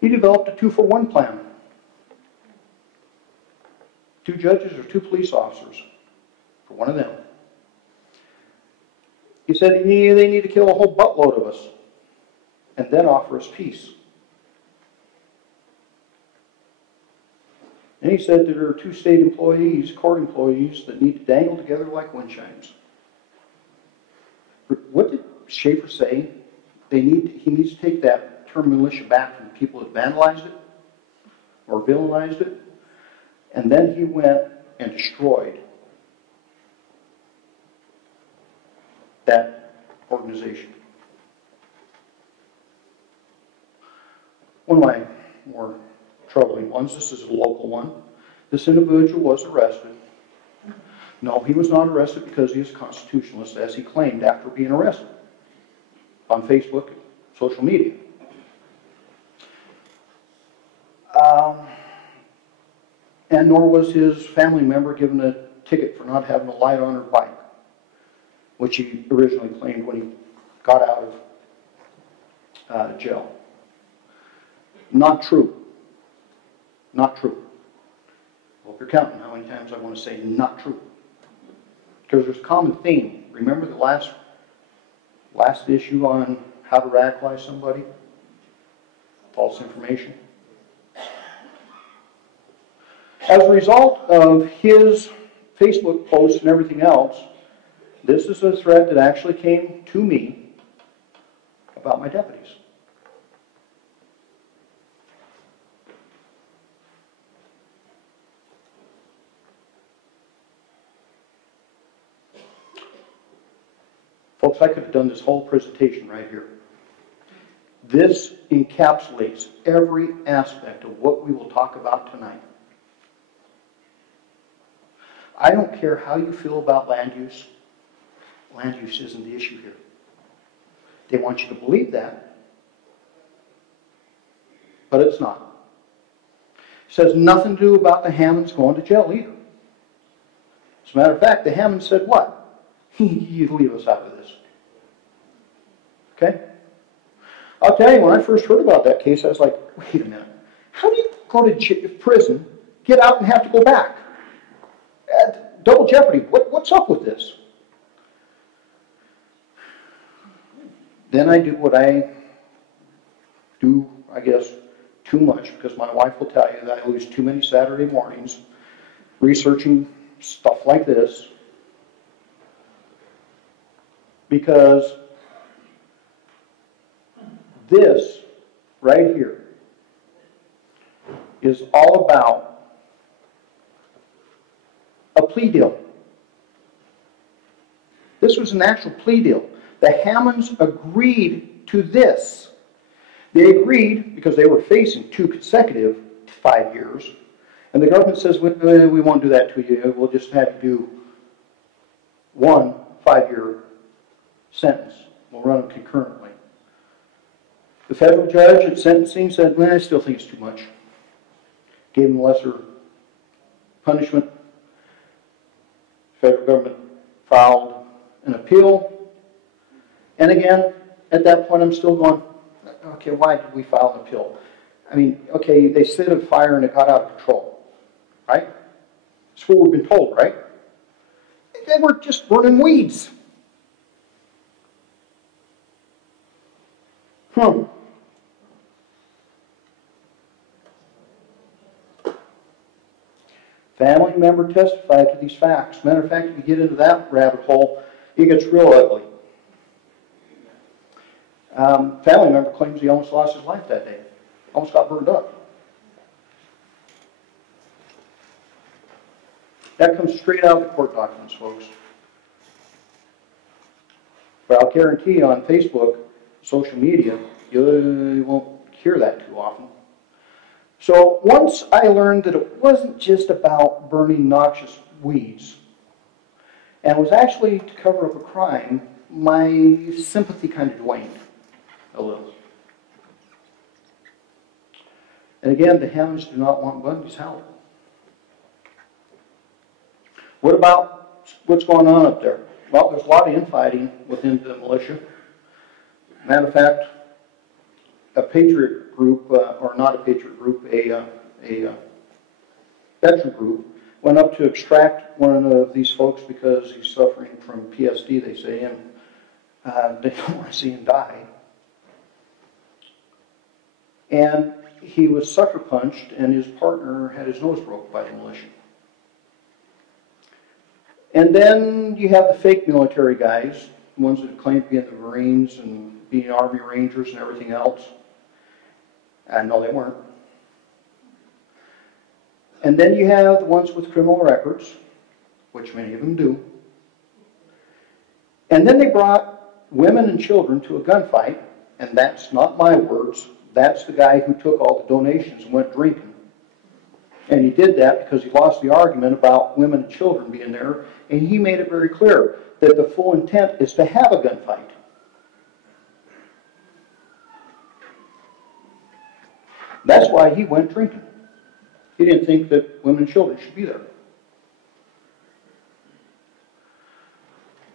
He developed a 2-for-1 plan. 2 judges or 2 police officers for one of them. He said they need to kill a whole buttload of us and then offer us peace. And he said that there are 2 state employees, court employees, that need to dangle together like wind chimes. What did Schaeffer say? He needs to take that term militia back from the people that vandalized it or villainized it. And then he went and destroyed that organization. One of my more troubling ones, this is a local one. This individual was arrested. No, he was not arrested because he is a constitutionalist, as he claimed after being arrested on Facebook, social media. And nor was his family member given a ticket for not having a light on her bike, which he originally claimed when he got out of jail. Not true. Not true. I hope you're counting how many times I want to say not true. Because there's a common theme. Remember the last issue on how to radicalize somebody? False information. As a result of his Facebook posts and everything else, This is a threat that actually came to me about my deputies. Folks, I could have done this whole presentation right here. This encapsulates every aspect of what we will talk about tonight. I don't care how you feel about land use. Land use isn't the issue here. They want you to believe that, but it's not. It says nothing to do about the Hammonds going to jail either. As a matter of fact, the Hammonds said what? You leave us out of this. Okay? I'll tell you, when I first heard about that case, I was like, wait a minute. How do you go to prison, get out, and have to go back? Double jeopardy. What's up with this? Then I do what I do, I guess, too much, because my wife will tell you that I lose too many Saturday mornings researching stuff like this, because this right here is all about a plea deal. This was an actual plea deal. The Hammonds agreed to this. They agreed because they were facing 2 consecutive 5 years. And the government says, we won't do that to you. We'll just have you do 1 5-year sentence. We'll run them concurrently. The federal judge at sentencing said, I still think it's too much. Gave them lesser punishment. Federal government filed an appeal. And again, at that point, I'm still going, okay, why did we file an appeal? I mean, okay, they set a fire and it got out of control, right? That's what we've been told, right? They were just burning weeds. Family member testified to these facts. Matter of fact, if you get into that rabbit hole, it gets real ugly. Family member claims he almost lost his life that day. Almost got burned up. That comes straight out of the court documents, folks. But I'll guarantee you on Facebook, social media, you won't hear that too often. So once I learned that it wasn't just about burning noxious weeds, and it was actually to cover up a crime, my sympathy kind of waned a little. And again, the Hammonds do not want Bundy's help. What about what's going on up there? Well, there's a lot of infighting within the militia. Matter of fact, a patriot group, or not a patriot group, a veteran group, went up to extract one of these folks because he's suffering from PSD, they say, and they don't want to see him die. And he was sucker punched, and his partner had his nose broke by the militia. And then you have the fake military guys, the ones that claim to be in the Marines and being Army Rangers and everything else. And no, they weren't. And then you have the ones with criminal records, which many of them do. And then they brought women and children to a gunfight, and that's not my words. That's the guy who took all the donations and went drinking. And he did that because he lost the argument about women and children being there, and he made it very clear that the full intent is to have a gunfight. That's why he went drinking. He didn't think that women and children should be there.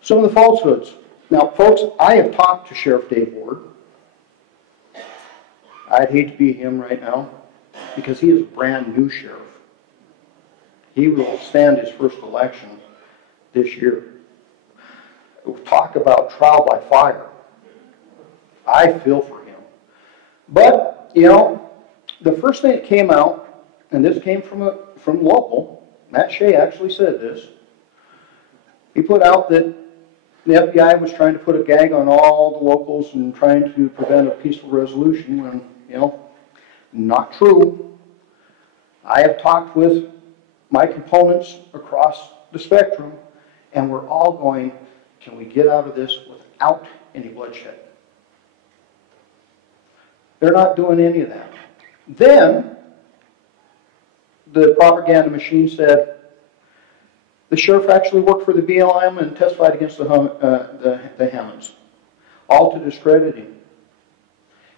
Some of the falsehoods. Now, folks, I have talked to Sheriff Dave Ward. I'd hate to be him right now because he is a brand new sheriff. He will stand his first election this year. We'll talk about trial by fire. I feel for him. But, you know, the first thing that came out, and this came from local, Matt Shea actually said this. He put out that The FBI was trying to put a gag on all the locals and trying to prevent a peaceful resolution when, you know, not true. I have talked with my components across the spectrum, and we're all going, can we get out of this without any bloodshed? They're not doing any of that. Then, the propaganda machine said, the sheriff actually worked for the BLM and testified against the Hammonds, all to discredit him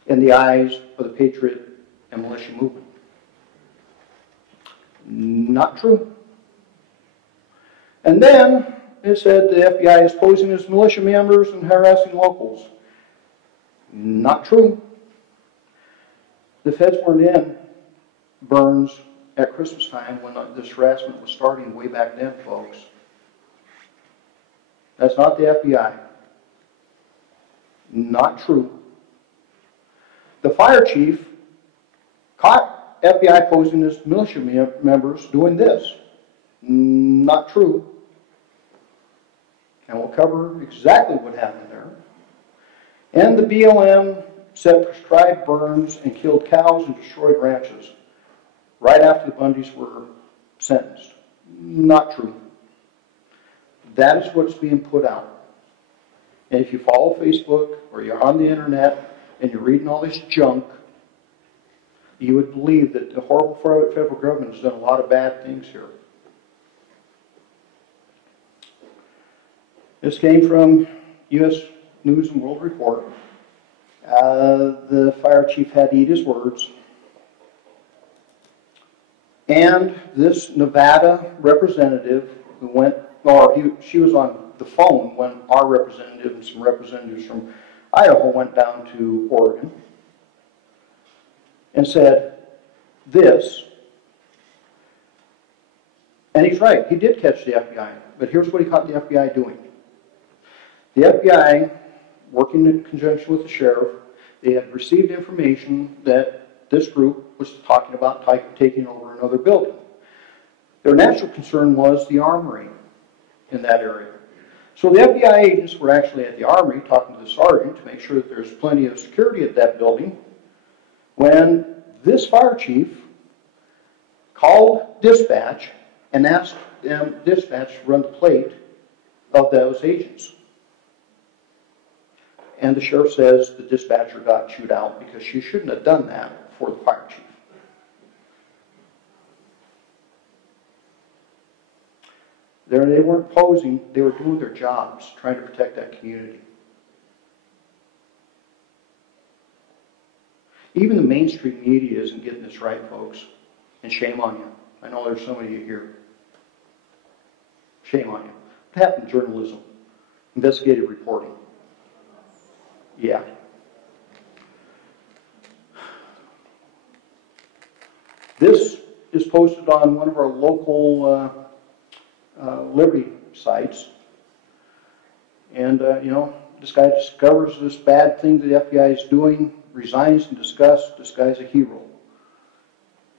in the eyes of the Patriot and Militia movement. Not true. And then it said the FBI is posing as militia members and harassing locals. Not true. The feds weren't in Burns at Christmas time when this harassment was starting way back then, folks. That's not the FBI. Not true. The fire chief caught FBI posing as militia members doing this. Not true. And we'll cover exactly what happened there. And the BLM set prescribed burns and killed cows and destroyed ranches right after the Bundys were sentenced. Not true. That is what's being put out. And if you follow Facebook or you're on the internet and you're reading all this junk, you would believe that the horrible federal government has done a lot of bad things here. This came from U.S. News and World Report. The fire chief had to eat his words. And this Nevada representative who went, she was on the phone when our representative and some representatives from Idaho went down to Oregon and said this. And he's right, he did catch the FBI. But here's what he caught the FBI doing. The FBI, working in conjunction with the sheriff, they had received information that this group was talking about taking over another building. Their natural concern was the armory in that area. So the FBI agents were actually at the armory talking to the sergeant to make sure that there's plenty of security at that building when this fire chief called dispatch and asked them, dispatch, to run the plate of those agents. And the sheriff says the dispatcher got chewed out because she shouldn't have done that for the fire chief. They weren't posing, they were doing their jobs, trying to protect that community. Even the mainstream media isn't getting this right, folks. And shame on you. I know there's some of you here. Shame on you. What happened to journalism? Investigative reporting. Yeah. This is posted on one of our local Liberty sites. And, you know, this guy discovers this bad thing that the FBI is doing, resigns in disgust, this guy's a hero.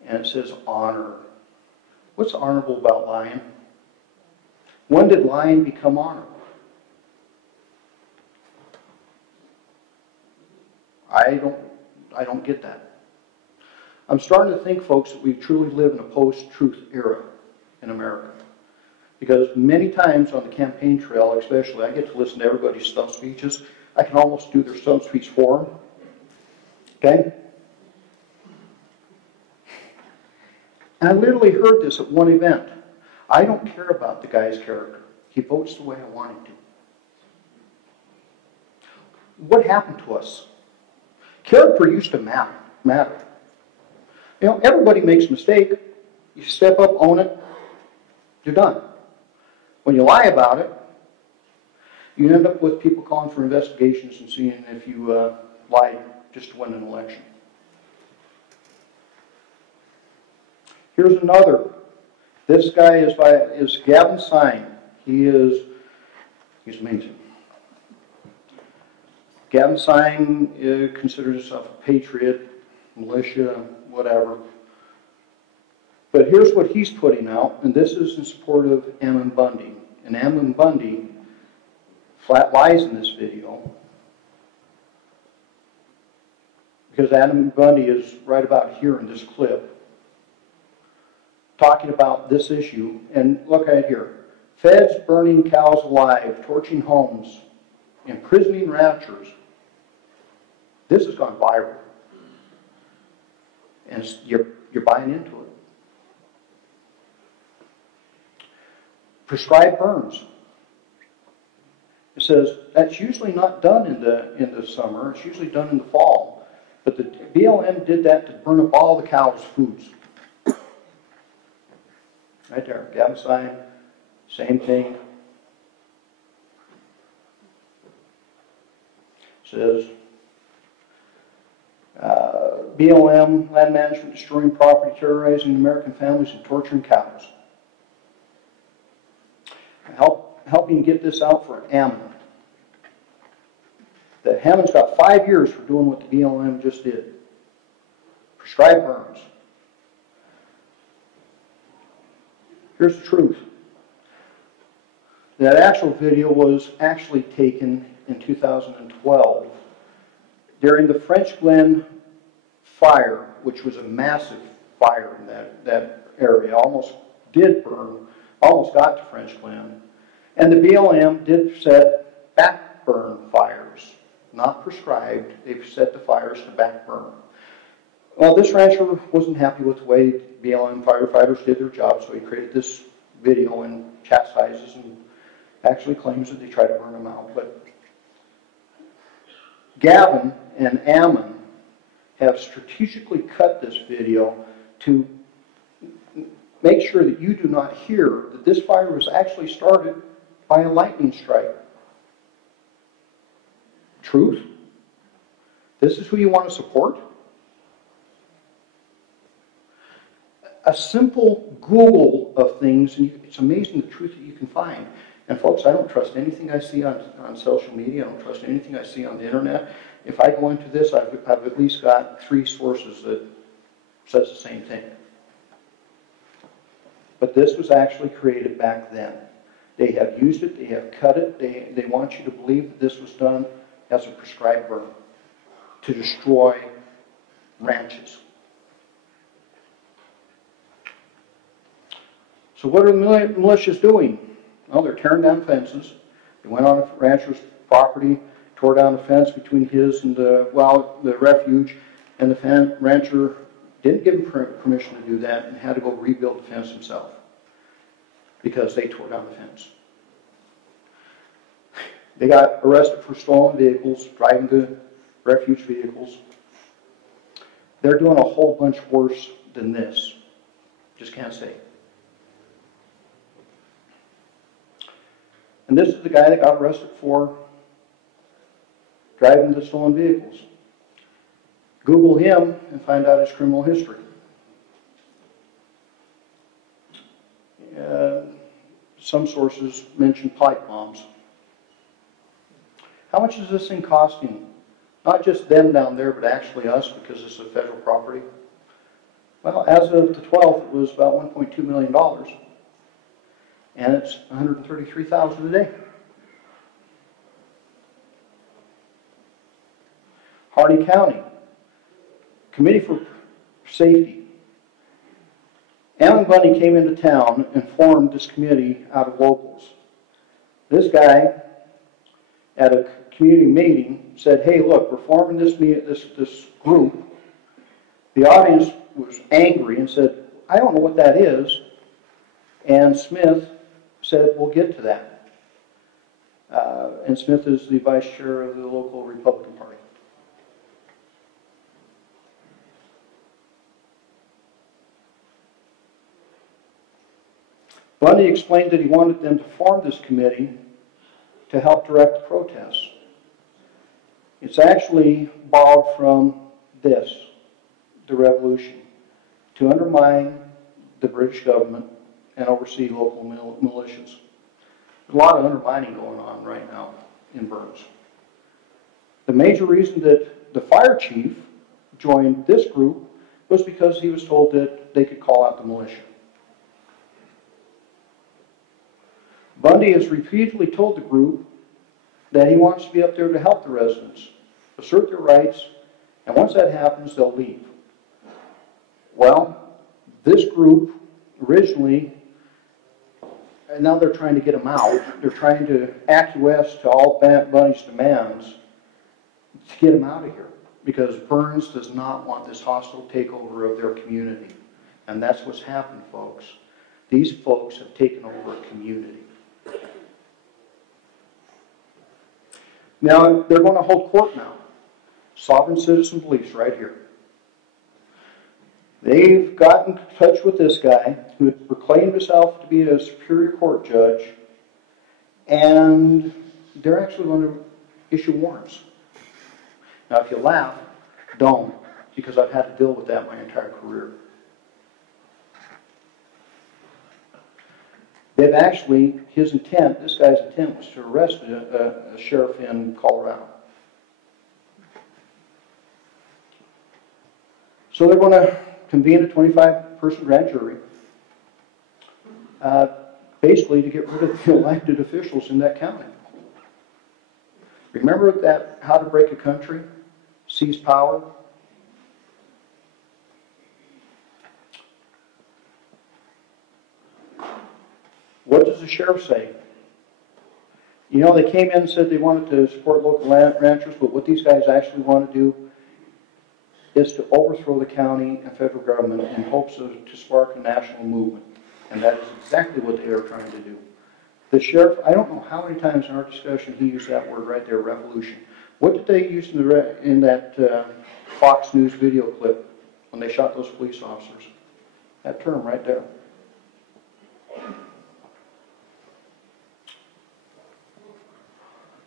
And it says honor. What's honorable about lying? When did lying become honorable? I don't get that. I'm starting to think, folks, that we truly live in a post-truth era in America. Because many times on the campaign trail, especially, I get to listen to everybody's stump speeches. I can almost do their stump speech for them. Okay? And I literally heard this at one event. I don't care about the guy's character. He votes the way I want him to. What happened to us? Character used to matter. You know, everybody makes a mistake. You step up, own it, you're done. When you lie about it, you end up with people calling for investigations and seeing if you lied just to win an election. Here's another. This guy is Gavin Sine. He's amazing. Gavin Sine considers himself a patriot, militia, whatever. But here's what he's putting out, and this is in support of Ammon Bundy. And Ammon Bundy flat lies in this video, because Adam Bundy is right about here in this clip, talking about this issue. And look right here. Feds burning cows alive, torching homes, imprisoning ranchers. This has gone viral. And you're buying into it. Prescribed burns. It says that's usually not done in the summer. It's usually done in the fall. But the BLM did that to burn up all the cows' foods. Right there, Gavin, same thing. Says BLM, land management, destroying property, terrorizing American families, and torturing cows. Helping get this out for Ammon. That Hammon's got 5 years for doing what the BLM just did. Prescribed burns. Here's the truth. That actual video was actually taken in 2012 during the French Glen fire, which was a massive fire in that area. Almost did burn, almost got to French Glen. And the BLM did set backburn fires. Not prescribed, they've set the fires to backburn. Well, this rancher wasn't happy with the way BLM firefighters did their job, so he created this video and chastises and actually claims that they tried to burn them out. But Gavin and Ammon have strategically cut this video to make sure that you do not hear that this fire was actually started by a lightning strike. Truth? This is who you want to support? A simple Google of things, and it's amazing the truth that you can find. And folks, I don't trust anything I see on social media. I don't trust anything I see on the internet. If I go into this, I've at least got 3 sources that says the same thing. But this was actually created back then. They have used it, they have cut it, they want you to believe that this was done as a prescribed burn to destroy ranches. So what are the militias doing? Well, they're tearing down fences. They went on a rancher's property, tore down the fence between his and the refuge, and the rancher didn't give him permission to do that and had to go rebuild the fence himself because they tore down the fence. They got arrested for stolen vehicles, driving the refuge vehicles. They're doing a whole bunch worse than this. Just can't say. And this is the guy that got arrested for driving the stolen vehicles. Google him and find out his criminal history. Some sources mention pipe bombs. How much is this thing costing? Not just them down there, but actually us, because this is federal property. Well, as of the 12th, it was about $1.2 million. And it's $133,000 a day. Harney County, Committee for Safety. Ammon Bundy came into town and formed this committee out of locals. This guy, at a community meeting, said, hey, look, we're forming this group. The audience was angry and said, I don't know what that is. And Smith said, we'll get to that. And Smith is the vice chair of the local Republican Party. Bundy explained that he wanted them to form this committee to help direct the protests. It's actually borrowed from this, the revolution, to undermine the British government and oversee local militias. There's a lot of undermining going on right now in Burns. The major reason that the fire chief joined this group was because he was told that they could call out the militia. Bundy has repeatedly told the group that he wants to be up there to help the residents, assert their rights, and once that happens, they'll leave. Well, this group originally, and now they're trying to get him out. They're trying to acquiesce to all Bunny's demands to get him out of here, because Burns does not want this hostile takeover of their community. And that's what's happened, folks. These folks have taken over a community. Now, they're going to hold court now. Sovereign citizen beliefs right here. They've gotten in touch with this guy who had proclaimed himself to be a Superior Court judge, and they're actually going to issue warrants. Now, if you laugh, don't, because I've had to deal with that my entire career. They've actually, his intent, this guy's intent was to arrest a sheriff in Colorado. So they're going to convene a 25-person grand jury, basically to get rid of the elected officials in that county. Remember that How to Break a Country? Seize power? What does the sheriff say? You know, they came in and said they wanted to support local ranchers, but what these guys actually want to do is to overthrow the county and federal government in hopes to spark a national movement. And that is exactly what they are trying to do. The sheriff, I don't know how many times in our discussion he used that word right there, revolution. What did they use in that Fox News video clip when they shot those police officers? That term right there.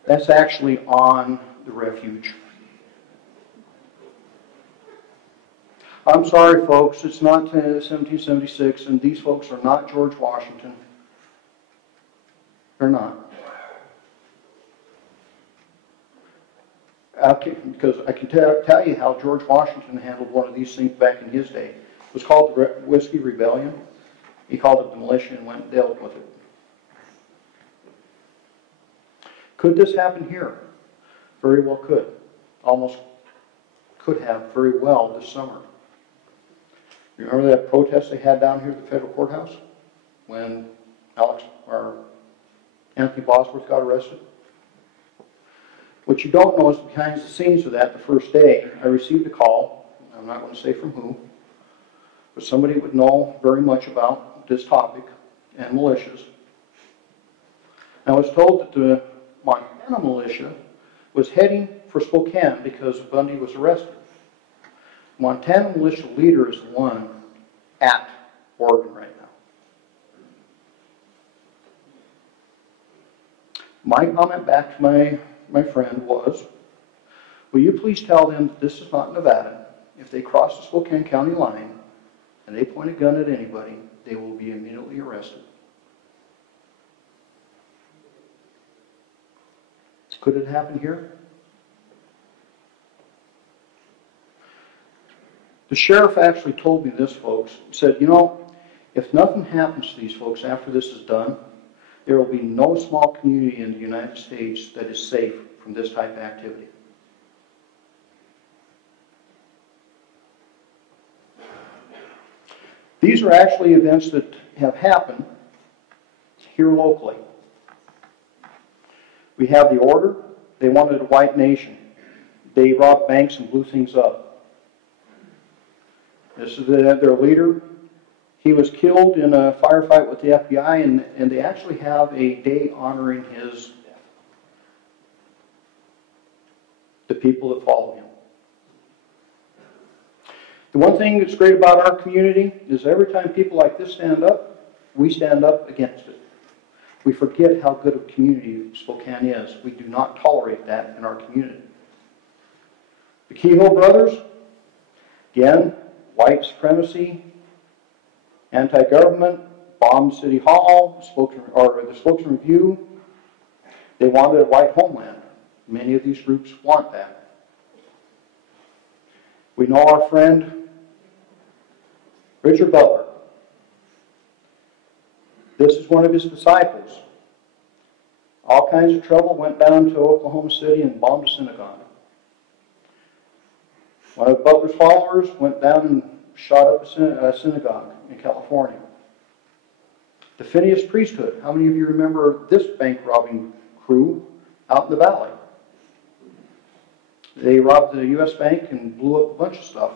That's actually on the refuge. I'm sorry, folks, it's not 1776, and these folks are not George Washington. They're not. Because I can tell you how George Washington handled one of these things back in his day. It was called the Whiskey Rebellion. He called it the militia and went and dealt with it. Could this happen here? Very well could. Almost could have very well this summer. Remember that protest they had down here at the federal courthouse when Anthony Bosworth got arrested? What you don't know is behind the scenes of that, the first day, I received a call, I'm not going to say from who, but somebody would know very much about this topic and militias. I was told that the Montana militia was heading for Spokane because Bundy was arrested. Montana militia leader is the one at Oregon right now. My comment back to my friend was, will you please tell them that this is not Nevada. If they cross the Spokane County line and they point a gun at anybody, they will be immediately arrested. Could it happen here? The sheriff actually told me this, folks. He said, you know, if nothing happens to these folks after this is done, there will be no small community in the United States that is safe from this type of activity. These are actually events that have happened here locally. We have the order. They wanted a white nation. They robbed banks and blew things up. This is their leader. He was killed in a firefight with the FBI, and they actually have a day honoring his death. The people that follow him. The one thing that's great about our community is every time people like this stand up, we stand up against it. We forget how good a community Spokane is. We do not tolerate that in our community. The Kehoe brothers, again, white supremacy, anti-government, bombed City Hall, the Spokane Review. They wanted a white homeland. Many of these groups want that. We know our friend Richard Butler. This is one of his disciples. All kinds of trouble, went down to Oklahoma City and bombed a synagogue. One of Butler's followers went down and shot up a synagogue in California. The Phineas priesthood. How many of you remember this bank robbing crew out in the valley? They robbed the U.S. Bank and blew up a bunch of stuff.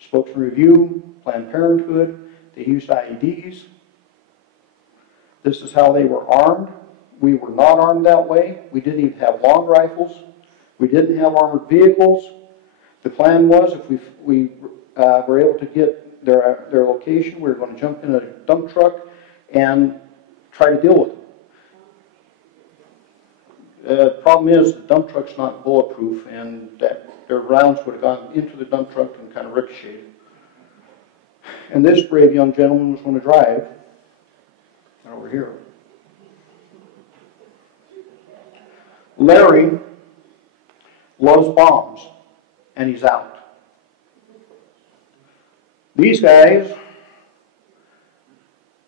Spokane Review, Planned Parenthood, they used IEDs. This is how they were armed. We were not armed that way. We didn't even have long rifles. We didn't have armored vehicles. The plan was if we were able to get their location, we were going to jump in a dump truck and try to deal with them. The problem is the dump truck's not bulletproof, and that their rounds would have gone into the dump truck and kind of ricocheted. And this brave young gentleman was going to drive over here. Larry loves bombs, and he's out. These guys,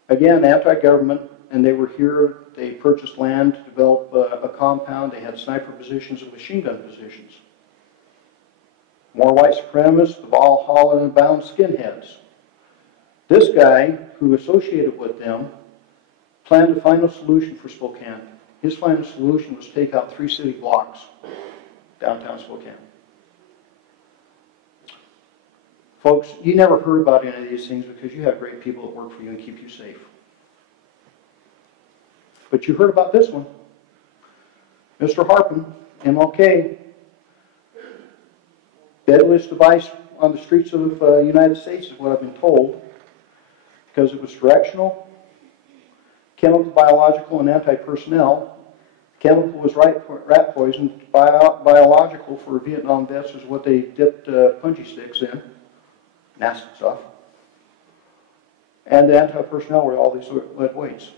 again, anti-government, and they were here. They purchased land to develop a compound. They had sniper positions and machine gun positions. More white supremacists, the Valhalla-bound skinheads. This guy, who associated with them, planned a final solution for Spokane. His final solution was to take out 3 city blocks, downtown Spokane. Folks, you never heard about any of these things because you have great people that work for you and keep you safe. But you heard about this one. Mr. Harpin, MLK, deadliest device on the streets of the United States is what I've been told, because it was directional, chemical, biological, and anti-personnel. Chemical was rat poison. Biological for Vietnam vets is what they dipped punji sticks in. Nasty stuff. And the anti-personnel were all these lead weights.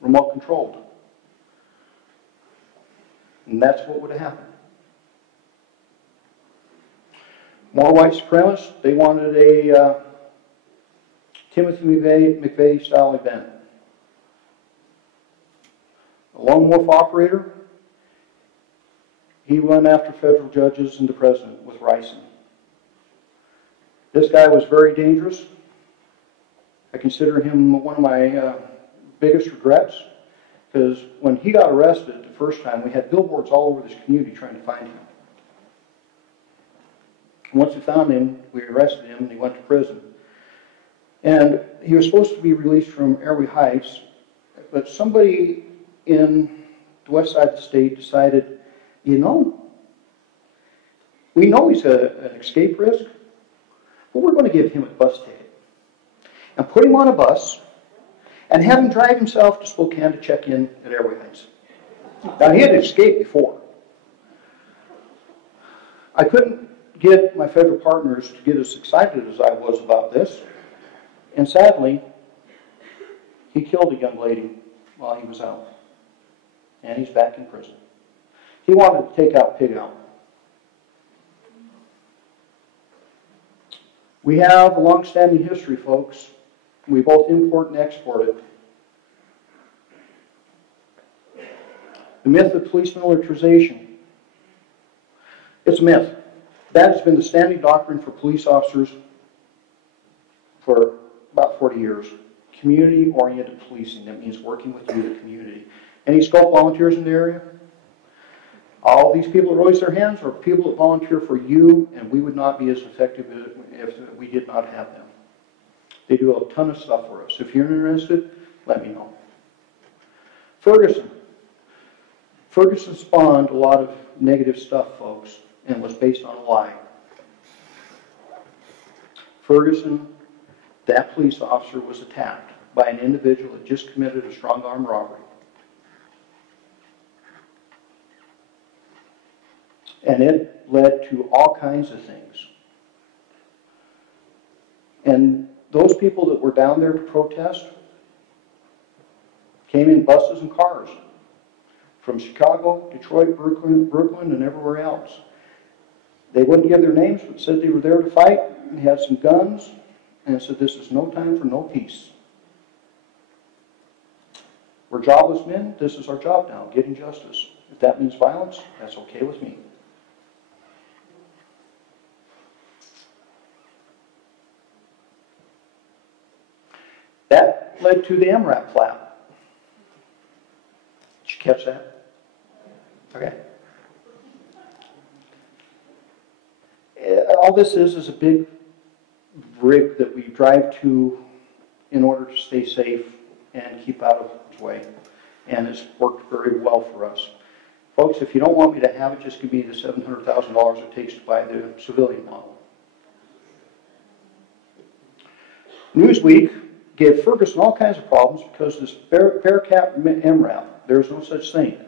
Remote controlled. And that's what would have happened. More white supremacists. They wanted a Timothy McVeigh style event. A lone wolf operator. He went after federal judges and the president with ricin. This guy was very dangerous. I consider him one of my biggest regrets, because when he got arrested the first time, we had billboards all over this community trying to find him. Once we found him, we arrested him and he went to prison. And he was supposed to be released from Airway Heights, but somebody in the west side of the state decided, you know, we know he's an escape risk, but we're going to give him a bus ticket and put him on a bus and have him drive himself to Spokane to check in at Airway Heights. Now, he had escaped before. I couldn't get my federal partners to get as excited as I was about this, and sadly, he killed a young lady while he was out, and he's back in prison. He wanted to take out Pig Out. We have a long-standing history, folks. We both import and export it. The myth of police militarization. It's a myth. That has been the standing doctrine for police officers for about 40 years. Community-oriented policing. That means working with you, the community. Any Scope volunteers in the area? All these people that raise their hands are people that volunteer for you, and we would not be as effective if we did not have them. They do a ton of stuff for us. If you're interested, let me know. Ferguson. Ferguson spawned a lot of negative stuff, folks, and was based on a lie. Ferguson, that police officer, was attacked by an individual that just committed a strong arm robbery. And it led to all kinds of things. And those people that were down there to protest came in buses and cars from Chicago, Detroit, Brooklyn, and everywhere else. They wouldn't give their names, but said they were there to fight, and had some guns, and said this is no time for no peace. We're jobless men. This is our job now, getting justice. If that means violence, that's okay with me. That led to the MRAP flap. Did you catch that? Okay. All this is a big rig that we drive to in order to stay safe and keep out of harm's way. And it's worked very well for us. Folks, if you don't want me to have it, just give me the $700,000 it takes to buy the civilian model. Newsweek gave Ferguson all kinds of problems because this Bearcat MRAP, there's no such thing.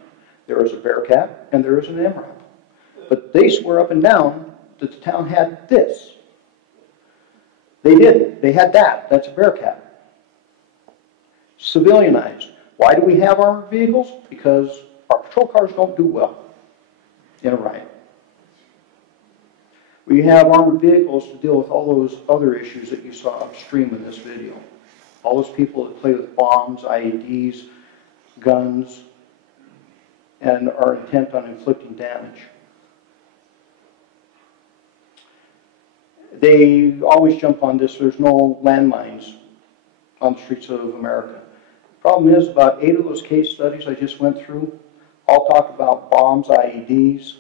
There is a Bearcat and there is an MRAP. But they swear up and down that the town had this. They didn't. They had that. That's a Bearcat. Civilianized. Why do we have armored vehicles? Because our patrol cars don't do well in a riot. We have armored vehicles to deal with all those other issues that you saw upstream in this video. All those people that play with bombs, IEDs, guns, and are intent on inflicting damage. They always jump on this. There's no landmines on the streets of America. The problem is about 8 of those case studies I just went through all talk about bombs, IEDs.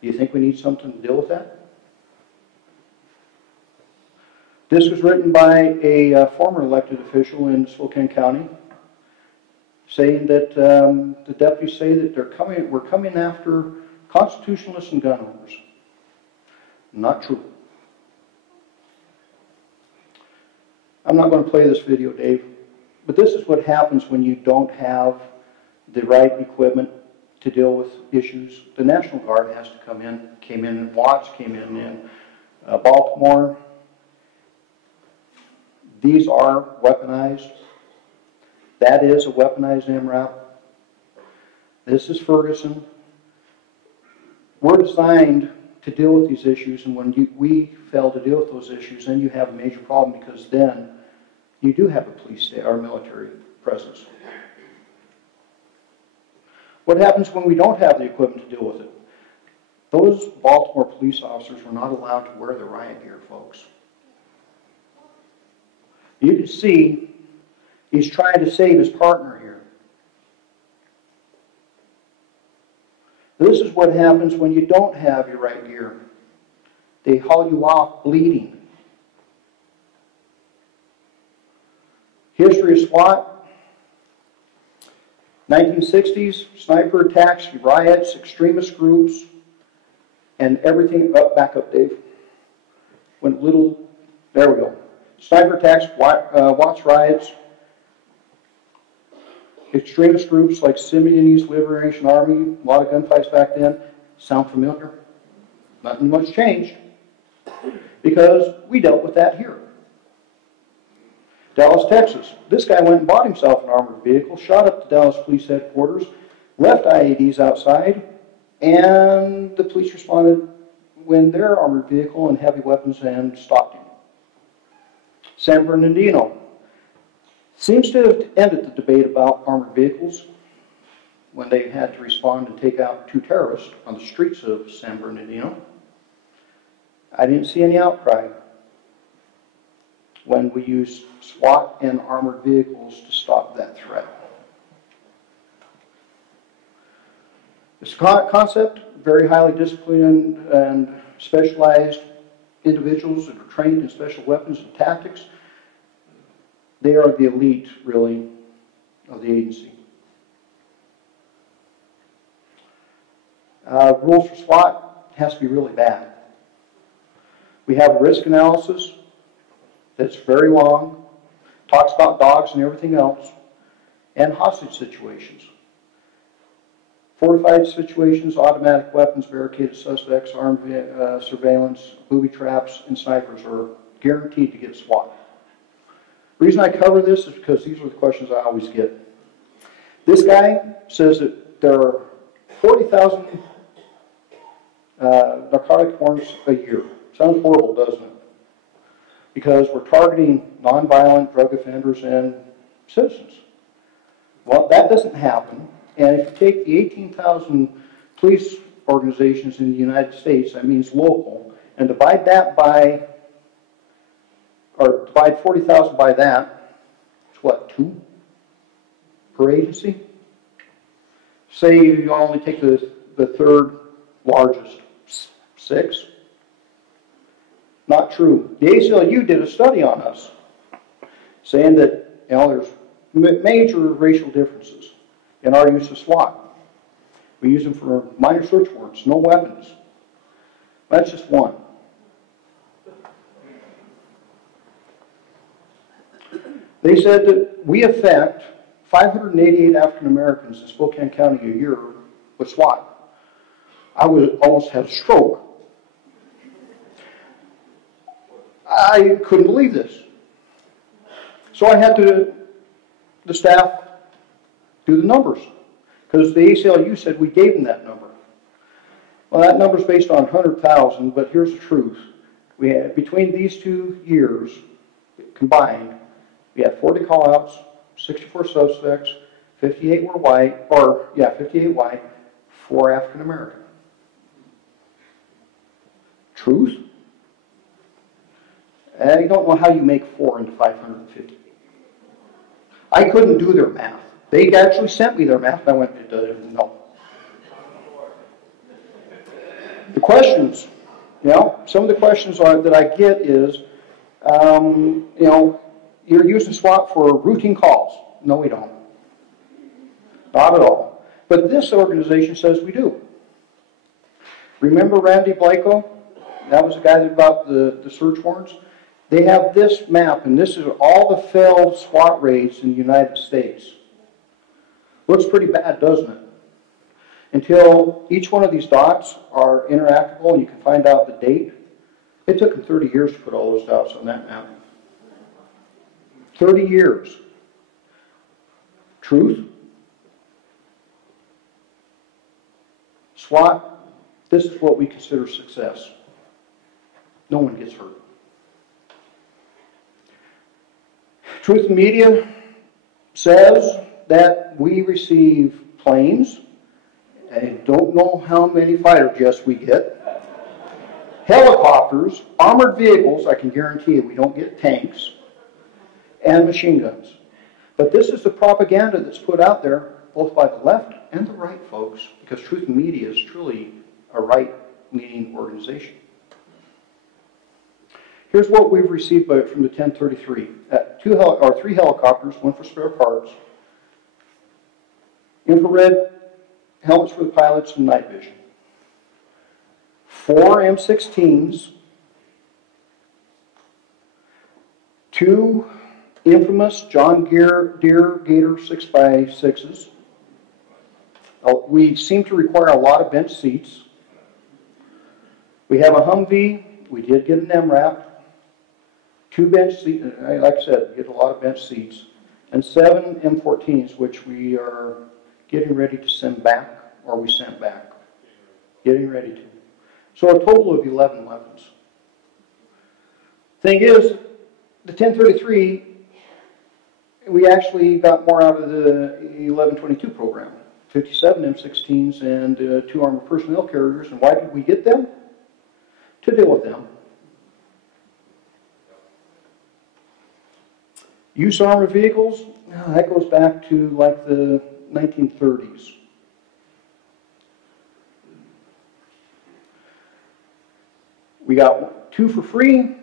Do you think we need something to deal with that? This was written by a former elected official in Spokane County, saying that the deputies say that we're coming after constitutionalists and gun owners. Not true. I'm not going to play this video, Dave, but this is what happens when you don't have the right equipment to deal with issues. The National Guard has to come in, came in in Watts, came in Baltimore. These are weaponized. That is a weaponized MRAP. This is Ferguson. We're designed to deal with these issues, and when we fail to deal with those issues, then you have a major problem, because then you do have a police state or military presence. What happens when we don't have the equipment to deal with it? Those Baltimore police officers were not allowed to wear the riot gear, folks. You can see he's trying to save his partner here. This is what happens when you don't have your right gear. They haul you off bleeding. History of SWAT. 1960s, sniper attacks, riots, extremist groups, and everything back up, Dave. There we go. Sniper attacks, Watts riots, extremist groups like Simeonese Liberation Army, a lot of gunfights back then. Sound familiar? Nothing much changed, because we dealt with that here. Dallas, Texas. This guy went and bought himself an armored vehicle, shot up the Dallas Police Headquarters, left IEDs outside, and the police responded when their armored vehicle and heavy weapons and stopped him. San Bernardino. Seems to have ended the debate about armored vehicles when they had to respond and take out 2 terrorists on the streets of San Bernardino. I didn't see any outcry when we used SWAT and armored vehicles to stop that threat. This concept, very highly disciplined and specialized individuals that are trained in special weapons and tactics. They are the elite, really, of the agency. Rules for SWAT has to be really bad. We have a risk analysis that's very long, talks about dogs and everything else, and hostage situations. Fortified situations, automatic weapons, barricaded suspects, armed surveillance, booby traps, and snipers are guaranteed to get SWAT. The reason I cover this is because these are the questions I always get. This guy says that there are 40,000 narcotic warrants a year. Sounds horrible, doesn't it? Because we're targeting nonviolent drug offenders and citizens. Well, that doesn't happen. And if you take the 18,000 police organizations in the United States, that means local, and divide that by, or divide 40,000 by that, it's what, 2 per agency? Say you only take the third largest, 6. Not true. The ACLU did a study on us saying that, you know, there's major racial differences in our use of SWAT. We use them for minor search warrants, no weapons. That's just one. They said that we affect 588 African Americans in Spokane County a year with SWAT. I would almost have a stroke. I couldn't believe this. So I had the staff do the numbers, because the ACLU said we gave them that number. Well, that number's based on 100,000, but here's the truth. We had, between these 2 years combined, we had 40 call-outs, 64 suspects, 58 were white, 58 white, 4 African American. Truth? I don't know how you make 4 into 550. I couldn't do their math. They actually sent me their math, and I went, no. The questions, you know, some of the questions that I get is, you know, you're using SWAT for routine calls. No, we don't. Not at all. But this organization says we do. Remember Randy Blanco? That was the guy that got the search warrants. They have this map, and this is all the failed SWAT raids in the United States. Looks pretty bad, doesn't it? Until each one of these dots are interactable and you can find out the date. It took them 30 years to put all those dots on that map. 30 years. Truth? SWAT, this is what we consider success. No one gets hurt. Truth in Media says that we receive planes. I don't know how many fighter jets we get. Helicopters, armored vehicles, I can guarantee you we don't get tanks, and machine guns. But this is the propaganda that's put out there, both by the left and the right, folks, because Truth in Media is truly a right-leaning organization. Here's what we've received from the 1033. 3 helicopters, 1 for spare parts, infrared helmets for the pilots and night vision, 4 M16s, 2 infamous John Deere Gator 6x6s. We seem to require a lot of bench seats. We have a Humvee. We did get an MRAP. 2 bench seats. Like I said, we get a lot of bench seats. And 7 M14s, which we are getting ready to send back, or we sent back. Getting ready to. So a total of 11 weapons. Thing is, the 1033, we actually got more out of the 1122 program. 57 M16s and 2 armored personnel carriers. And why did we get them? To deal with them. Use armored vehicles, that goes back to like the 1930s. We got 2 for free.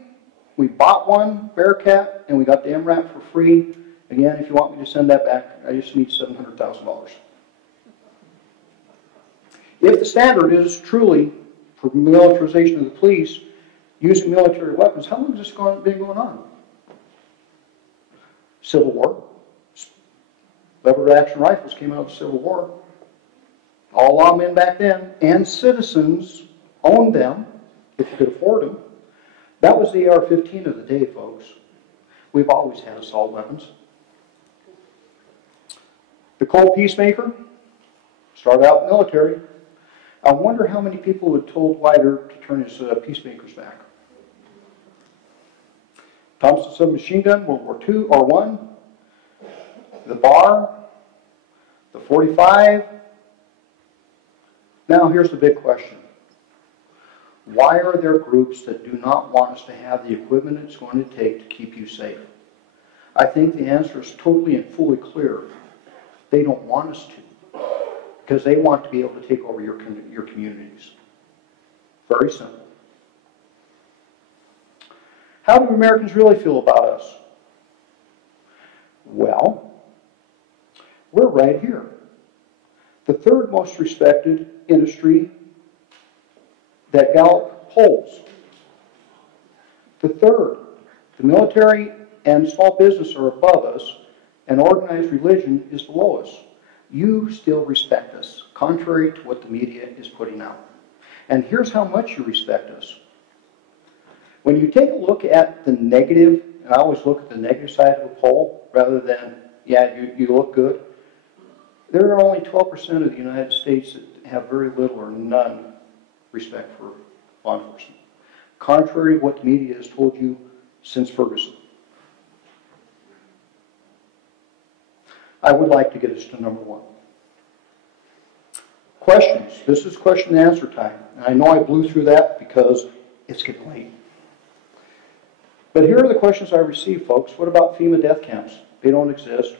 We bought 1 Bearcat, and we got the MRAP for free. Again, if you want me to send that back, I just need $700,000. If the standard is truly for militarization of the police using military weapons, how long has this been going on? Civil War. Lever action rifles came out of the Civil War. All lawmen back then and citizens owned them if you could afford them. That was the AR-15 of the day, folks. We've always had assault weapons. The Cold Peacemaker started out military. I wonder how many people had told Wider to turn his peacemakers back. Thompson submachine gun, World War II, or I. the bar, the 45. Now here's the big question. Why are there groups that do not want us to have the equipment it's going to take to keep you safe? I think the answer is totally and fully clear. They don't want us to, because they want to be able to take over your communities. Very simple. How do Americans really feel about us? Well, we're right here. The third most respected industry that Gallup polls. The third. The military and small business are above us, and organized religion is below us. You still respect us, contrary to what the media is putting out. And here's how much you respect us. When you take a look at the negative, and I always look at the negative side of a poll rather than, yeah, you look good, there are only 12% of the United States that have very little or none respect for law enforcement, contrary to what the media has told you since Ferguson. I would like to get us to number one. Questions. This is question and answer time. And I know I blew through that because it's getting late. But here are the questions I received, folks. What about FEMA death camps? They don't exist.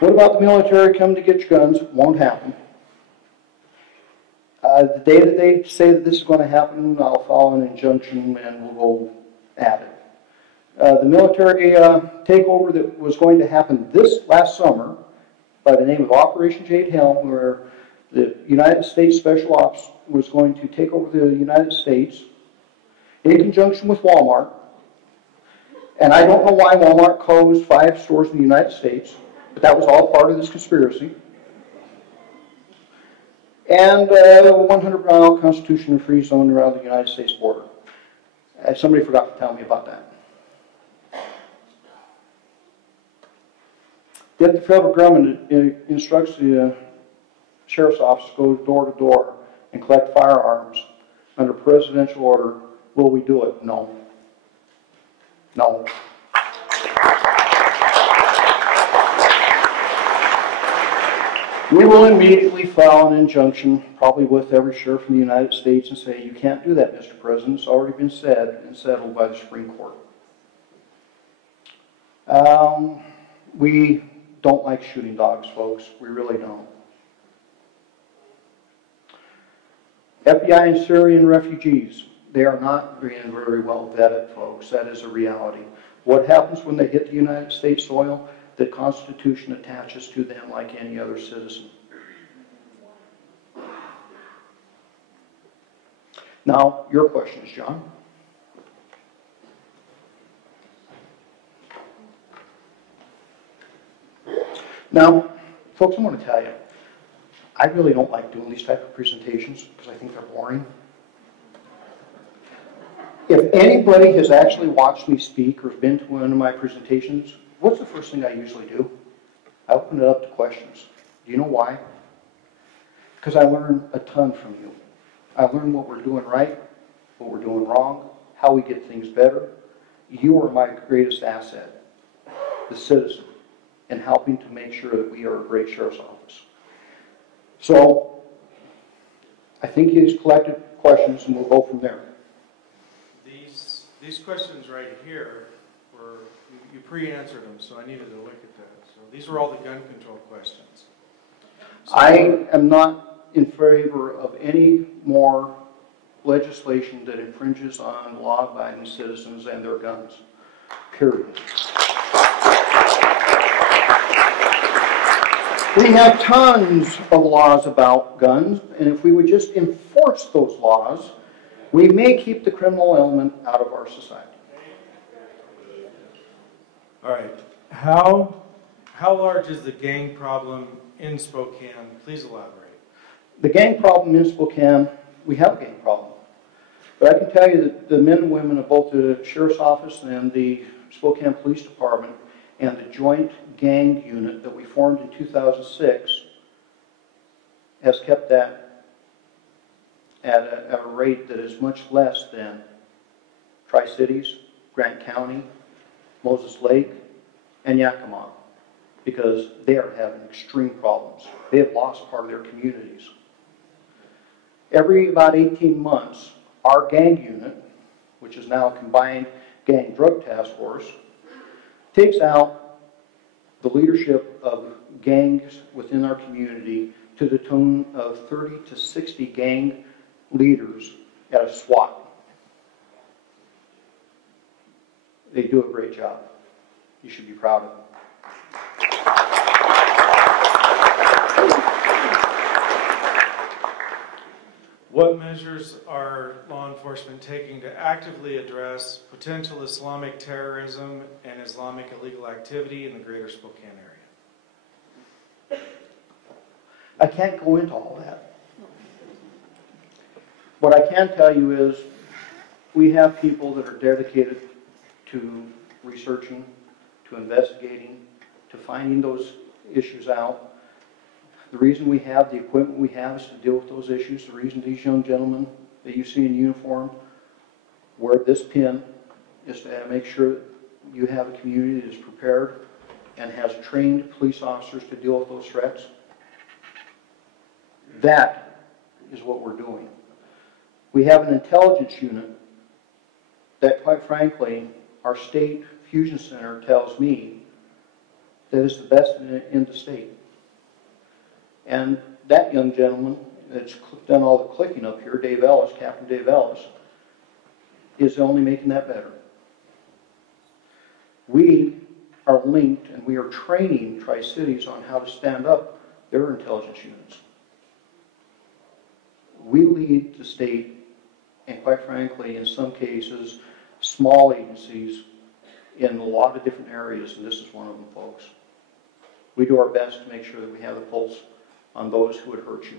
What about the military coming to get your guns? Won't happen. The day that they say that this is going to happen, I'll file an injunction and we'll go at it. The military takeover that was going to happen this last summer by the name of Operation Jade Helm, where the United States Special Ops was going to take over the United States in conjunction with Walmart. And I don't know why Walmart closed 5 stores in the United States, but that was all part of this conspiracy. And a 100-mile Constitution and free zone around the United States border. Somebody forgot to tell me about that. Yet the federal government instructs the sheriff's office to go door to door and collect firearms under presidential order. Will we do it? No. No. We will immediately file an injunction, probably with every sheriff in the United States, and say, you can't do that, Mr. President. It's already been said and settled by the Supreme Court. We don't like shooting dogs, folks. We really don't. FBI and Syrian refugees, they are not being very well vetted, folks. That is a reality. What happens when they hit the United States soil? The Constitution attaches to them like any other citizen. Now, your questions, John. Now, folks, I want to tell you, I really don't like doing these type of presentations because I think they're boring. If anybody has actually watched me speak or been to one of my presentations, what's the first thing I usually do? I open it up to questions. Do you know why? Because I learn a ton from you. I learn what we're doing right, what we're doing wrong, how we get things better. You are my greatest asset, the citizen, in helping to make sure that we are a great sheriff's office. So, I think he's collected questions and we'll go from there. These questions right here were, you pre-answered them, so I needed to look at that. So these are all the gun control questions. So, I am not in favor of any more legislation that infringes on law-abiding citizens and their guns. Period. We have tons of laws about guns, and if we would just enforce those laws, we may keep the criminal element out of our society. all right. How large is the gang problem in Spokane? Please elaborate. The gang problem in Spokane, we have a gang problem. But I can tell you that the men and women of both the Sheriff's Office and the Spokane Police Department and the joint gang unit that we formed in 2006 has kept that at a rate that is much less than Tri-Cities, Grant County, Moses Lake, and Yakima. because they are having extreme problems. They have lost part of their communities. Every about 18 months, our gang unit, which is now a combined gang drug task force, takes out the leadership of gangs within our community to the tune of 30 to 60 gang leaders at a SWAT. They do a great job. You should be proud of them. What measures are law enforcement taking to actively address potential Islamic terrorism and Islamic illegal activity in the greater Spokane area? I can't go into all that. What I can tell you is we have people that are dedicated to researching, to investigating, to finding those issues out. The reason we have the equipment we have is to deal with those issues. The reason these young gentlemen that you see in uniform wear this pin is to make sure that you have a community that is prepared and has trained police officers to deal with those threats. That is what we're doing. We have an intelligence unit that, quite frankly, our state fusion center tells me that is the best in the state. And that young gentleman that's done all the clicking up here, Dave Ellis, Captain Dave Ellis, is only making that better. We are linked and we are training Tri-Cities on how to stand up their intelligence units. We lead the state, and quite frankly, in some cases, small agencies in a lot of different areas, and this is one of them, folks. We do our best to make sure that we have the pulse on those who would hurt you.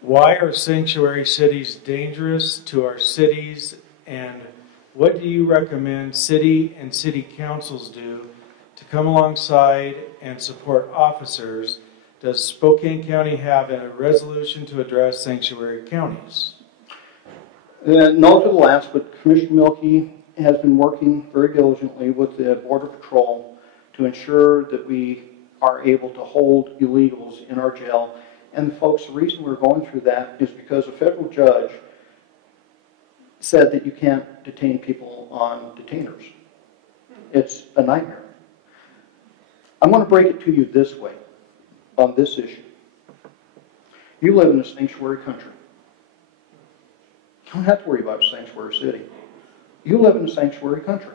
Why are sanctuary cities dangerous to our cities, and what do you recommend city and city councils do to come alongside and support officers? Does Spokane County have a resolution to address sanctuary counties? No to the last, but Commissioner Milkey has been working very diligently with the Border Patrol to ensure that we are able to hold illegals in our jail. And folks, the reason we're going through that is because a federal judge said that you can't detain people on detainers. It's a nightmare. I'm going to break it to you this way on this issue. You live in a sanctuary country. You don't have to worry about a sanctuary city. You live in a sanctuary country.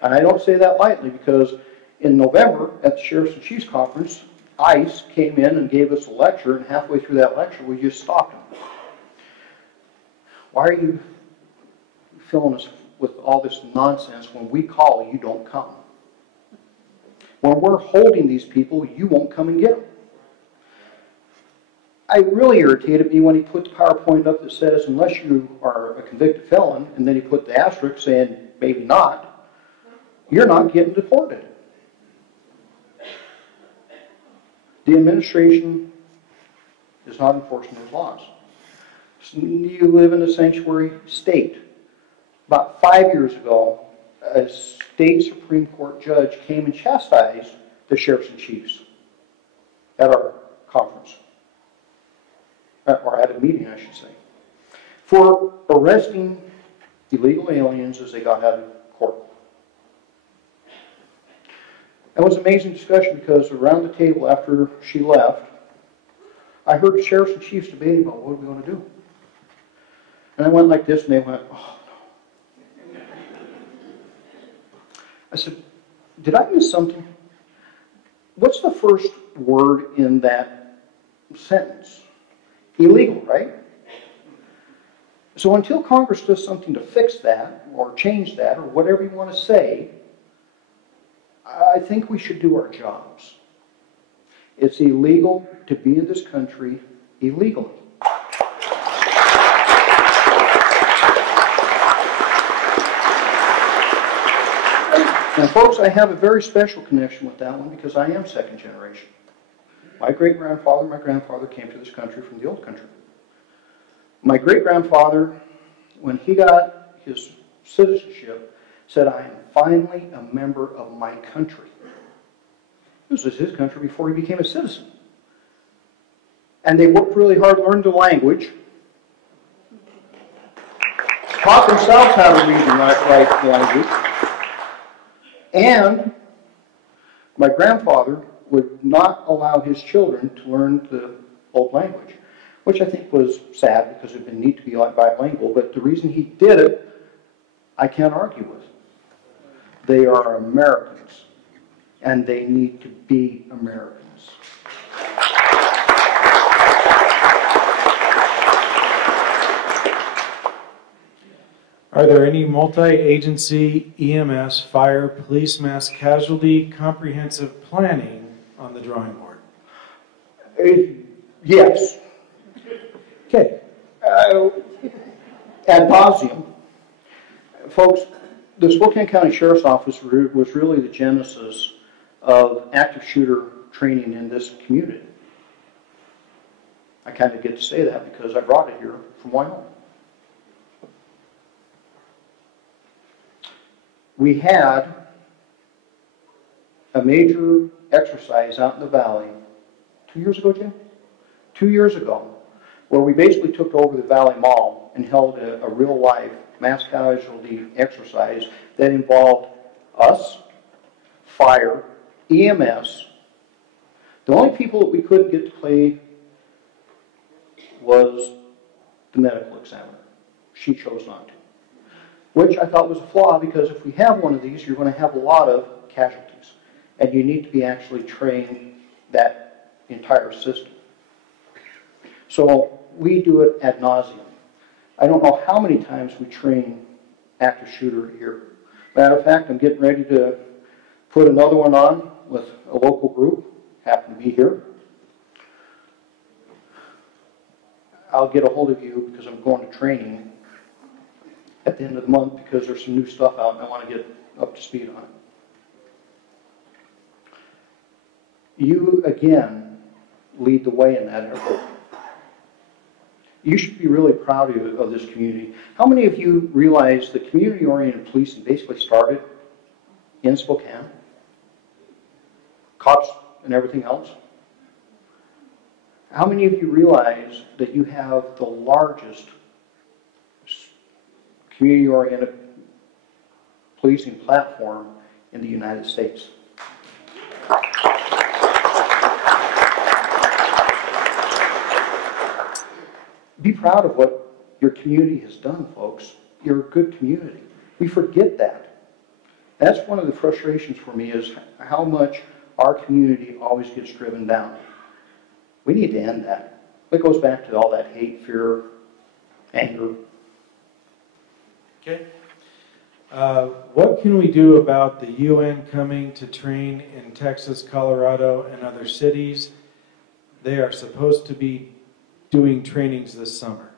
And I don't say that lightly because in November at the Sheriff's and Chiefs Conference, ICE came in and gave us a lecture, and halfway through that lecture we just stopped them. Why are you filling us with all this nonsense when we call, you don't come? When we're holding these people, you won't come and get them. It really irritated me when he put the PowerPoint up that says, unless you are a convicted felon, and then he put the asterisk saying, maybe not, you're not getting deported. The administration is not enforcing those laws. You live in a sanctuary state. About 5 years ago, a state Supreme Court judge came and chastised the sheriffs and chiefs at our conference. Or at a meeting, I should say, for arresting illegal aliens as they got out of court. It was an amazing discussion because around the table after she left, I heard the sheriffs and chiefs debating about what are we going to do. And I went like this and they went, oh no. I said, did I miss something? What's the first word in that sentence? Illegal, right? So until Congress does something to fix that, or change that, or whatever you want to say, I think we should do our jobs. It's illegal to be in this country illegally. And folks, I have a very special connection with that one because I am second generation. My great-grandfather and my grandfather came to this country from the old country. My great-grandfather, when he got his citizenship, said, I am finally a member of my country. This was his country before he became a citizen. And they worked really hard to learn the language, taught themselves how to read and write the language, and my grandfather would not allow his children to learn the old language, which I think was sad because it would need to be bilingual, but the reason he did it, I can't argue with. They are Americans, and they need to be Americans. Are there any multi-agency EMS, fire, police, mass casualty, comprehensive planning on the drawing board? Yes. Okay. Ad nauseum. Folks, the Spokane County Sheriff's Office was really the genesis of active shooter training in this community. I kind of get to say that because I brought it here from Wyoming. We had a major exercise out in the valley 2 years ago, Jim? 2 years ago, where we basically took over the Valley Mall and held a real-life mass casualty exercise that involved us, fire, EMS. The only people that we couldn't get to play was the medical examiner. She chose not to. Which I thought was a flaw, because if we have one of these, you're going to have a lot of casualties. And you need to be actually trained that entire system. So we do it ad nauseum. I don't know how many times we train active shooter here. Matter of fact, I'm getting ready to put another one on with a local group, happen to be here. I'll get a hold of you because I'm going to training at the end of the month because there's some new stuff out and I want to get up to speed on it. You, again, lead the way in that effort. You should be really proud of this community. How many of you realize that community-oriented policing basically started in Spokane? Cops and everything else? How many of you realize that you have the largest community-oriented policing platform in the United States? Be proud of what your community has done, folks. You're a good community. We forget that. That's one of the frustrations for me, is how much our community always gets driven down. We need to end that. It goes back to all that hate, fear, anger. Okay. What can we do about the UN coming to train in Texas, Colorado, and other cities? They are supposed to be doing trainings this summer.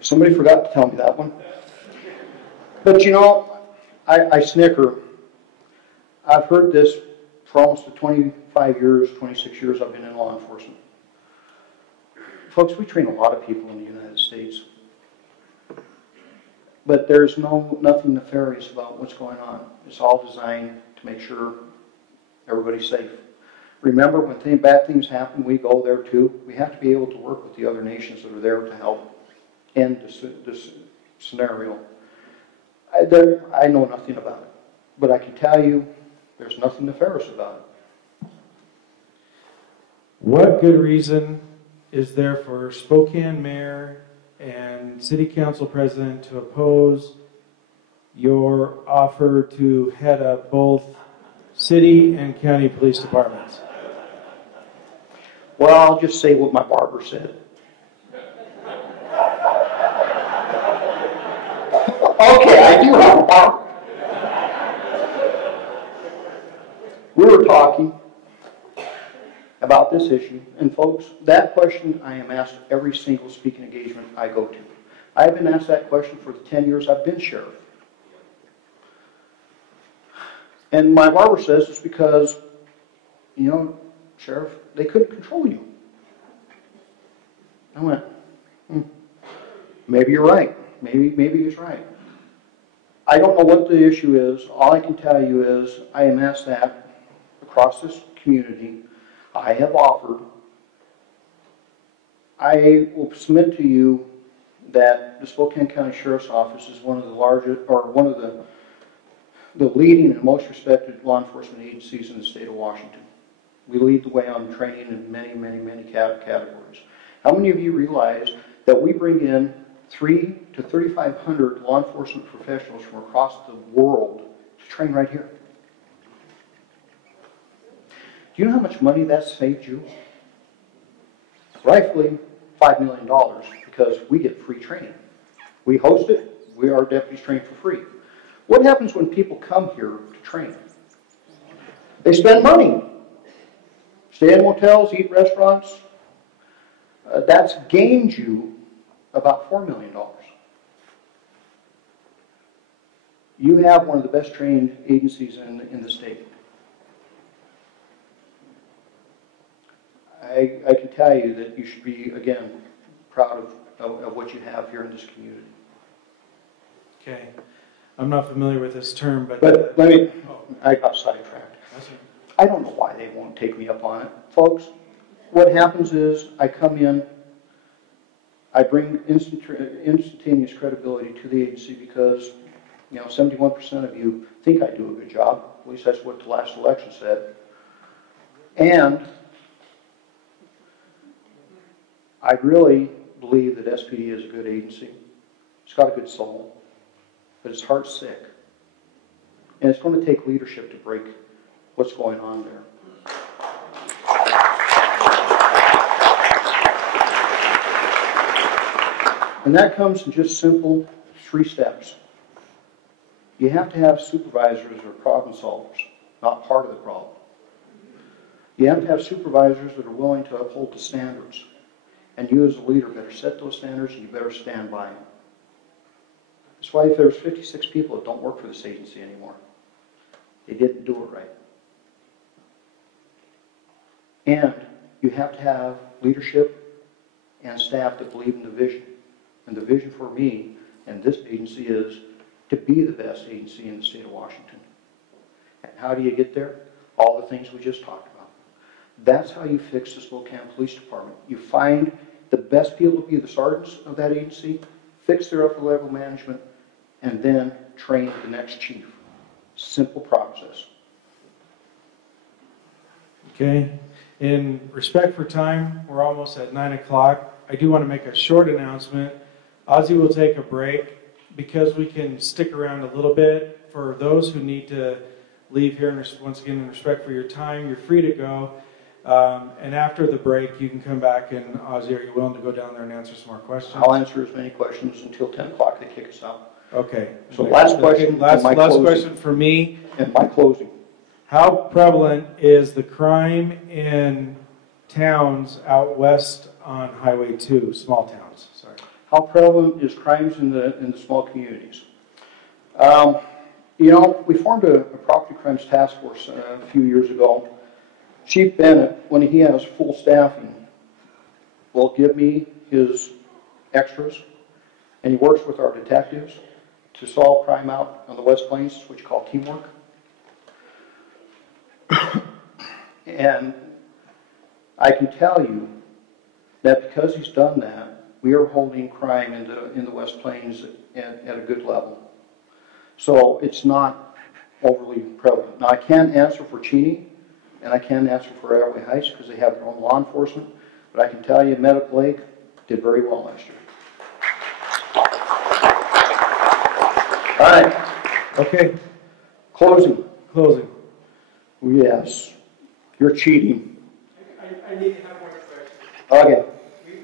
Somebody forgot to tell me that one. But you know, I snicker. I've heard this for almost the 25 years, 26 years I've been in law enforcement. Folks, we train a lot of people in the United States. But there's nothing nefarious about what's going on. It's all designed to make sure everybody's safe. Remember, when bad things happen, we go there too. We have to be able to work with the other nations that are there to help end this scenario. I know nothing about it, but I can tell you there's nothing nefarious about it. What good reason is there for Spokane Mayor and City Council President to oppose your offer to head up both city and county police departments? Well, I'll just say what my barber said. Okay, I do have a barber. We were talking about this issue, and folks, that question I am asked every single speaking engagement I go to. I've been asked that question for the 10 years I've been sheriff. And my barber says it's because, you know, Sheriff, they couldn't control you. I went, maybe you're right. Maybe he's right. I don't know what the issue is. All I can tell you is I am asked that across this community. I have offered. I will submit to you that the Spokane County Sheriff's Office is one of the largest, or one of the leading and most respected law enforcement agencies in the state of Washington. We lead the way on training in many categories. How many of you realize that we bring in 300 to 3,500 law enforcement professionals from across the world to train right here? Do you know how much money that's saved you? Rightfully, $5 million, because we get free training. We host it, our deputies train for free. What happens when people come here to train? They spend money. Stay in motels, eat restaurants. That's gained you about $4 million. You have one of the best trained agencies in the state. I can tell you that you should be, again, proud of what you have here in this community. Okay. I'm not familiar with this term, but let me, I got sidetracked. I don't know why they won't take me up on it. Folks, what happens is I come in, I bring instantaneous credibility to the agency because, 71% of you think I do a good job. At least that's what the last election said. And I really believe that SPD is a good agency. It's got a good soul, but it's heart sick. And it's going to take leadership to break what's going on there. And that comes in just simple 3 steps. You have to have supervisors or problem solvers, not part of the problem. You have to have supervisors that are willing to uphold the standards. And you as a leader better set those standards and you better stand by them. That's why if there's 56 people that don't work for this agency anymore, they didn't do it right. And you have to have leadership and staff that believe in the vision. And the vision for me and this agency is to be the best agency in the state of Washington. And how do you get there? All the things we just talked about. That's how you fix the Spokane Police Department. You find the best people to be the sergeants of that agency, fix their upper level management, and then train the next chief. Simple process. Okay. In respect for time, we're almost at 9 o'clock. I do want to make a short announcement. Ozzie will take a break because we can stick around a little bit. For those who need to leave here, and once again, in respect for your time, you're free to go. And after the break, you can come back and, Ozzie, are you willing to go down there and answer some more questions? I'll answer as many questions until 10 o'clock they kick us out. Okay. So last question. Last question for me. And my closing. How prevalent is the crime in towns out west on Highway 2, small towns? Sorry. How prevalent is crimes in the small communities? We formed a property crimes task force a few years ago. Chief Bennett, when he has full staffing, will give me his extras, and he works with our detectives to solve crime out on the West Plains, which we call teamwork. And I can tell you that because he's done that, we are holding crime in the West Plains at a good level. So it's not overly prevalent. Now I can't answer for Cheney, and I can't answer for Airway Heights because they have their own law enforcement, but I can tell you Medical Lake did very well last year. All right. Okay. Closing. Closing. Yes. You're cheating. I need to have one question. Okay.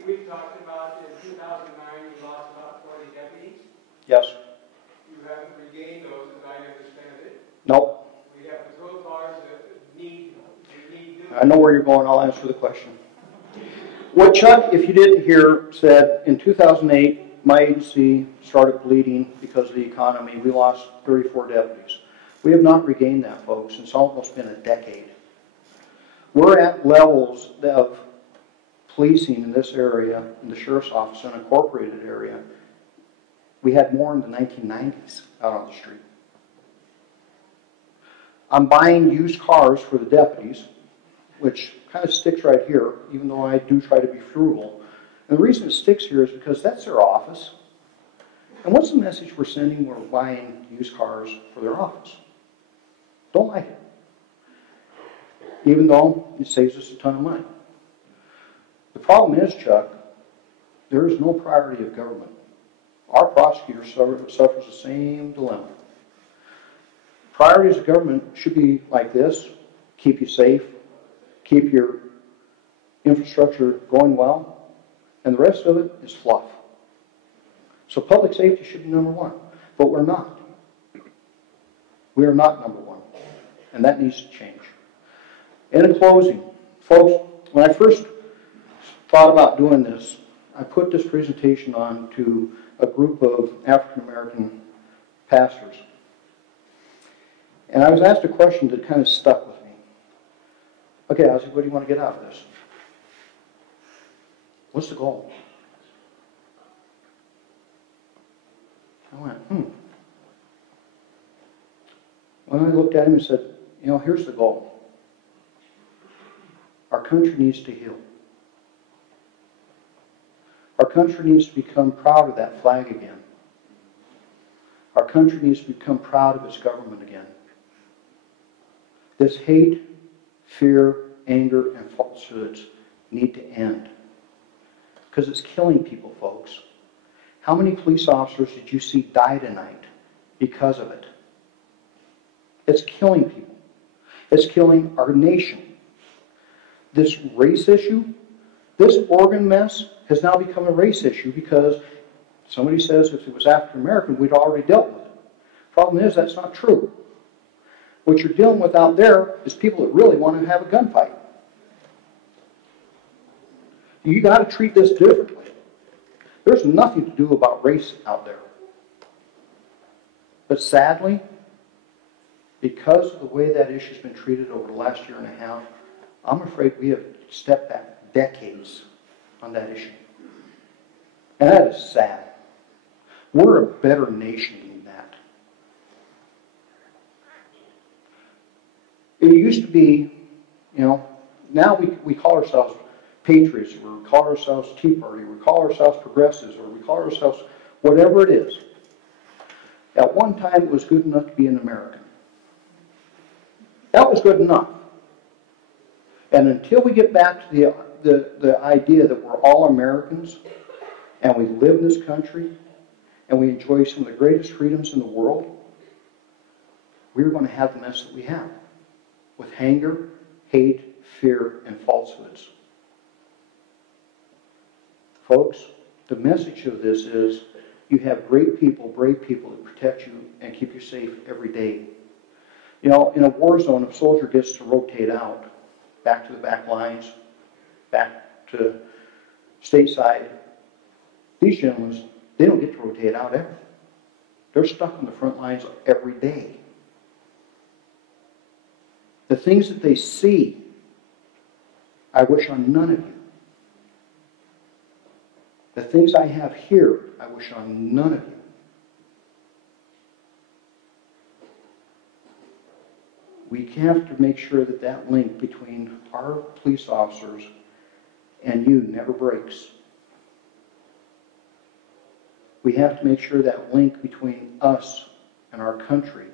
We talked about in 2009 you lost about 40 deputies. Yes. You haven't regained those, as I understand it. Nope. We have patrol cars that need I know where you're going. I'll answer the question. What Chuck, if you didn't hear, said in 2008, my agency started bleeding because of the economy. We lost 34 deputies. We have not regained that, folks. It's almost been a decade. We're at levels of policing in this area, in the sheriff's office, in a incorporated area, we had more in the 1990s out on the street. I'm buying used cars for the deputies, which kind of sticks right here, even though I do try to be frugal. And the reason it sticks here is because that's their office. And what's the message we're sending when we're buying used cars for their office? Don't like it. Even though it saves us a ton of money. The problem is, Chuck, there is no priority of government. Our prosecutor suffers the same dilemma. Priorities of government should be like this: keep you safe, keep your infrastructure going well, and the rest of it is fluff. So public safety should be number one, but we're not. We are not number one, and that needs to change. And in closing, folks, when I first thought about doing this, I put this presentation on to a group of African American pastors. And I was asked a question that kind of stuck with me. Okay, Ozzie, what do you want to get out of this? What's the goal? I went, When I looked at him and said, you know, here's the goal. Our country needs to heal. Our country needs to become proud of that flag again. Our country needs to become proud of its government again. This hate, fear, anger, and falsehoods need to end. Because it's killing people, folks. How many police officers did you see die tonight because of it? It's killing people. It's killing our nation. This race issue, this organ mess has now become a race issue because somebody says if it was African American, we'd already dealt with it. Problem is, that's not true. What you're dealing with out there is people that really want to have a gunfight. You got to treat this differently. There's nothing to do about race out there. But sadly, because of the way that issue's been treated over the last year and a half, I'm afraid we have stepped back decades on that issue. And that is sad. We're a better nation than that. It used to be, you know, now we call ourselves patriots, or we call ourselves Tea Party, or we call ourselves progressives, or we call ourselves whatever it is. At one time, it was good enough to be an American. That was good enough. And until we get back to the idea that we're all Americans, and we live in this country, and we enjoy some of the greatest freedoms in the world, we're going to have the mess that we have, with anger, hate, fear, and falsehoods. Folks, the message of this is you have great people, brave people that protect you and keep you safe every day. You know, in a war zone, a soldier gets to rotate out, back to the back lines, back to stateside. These gentlemen, they don't get to rotate out ever. They're stuck on the front lines every day. The things that they see, I wish on none of you. The things I have here, I wish on none of you. We have to make sure that that link between our police officers and you never breaks. We have to make sure that link between us and our country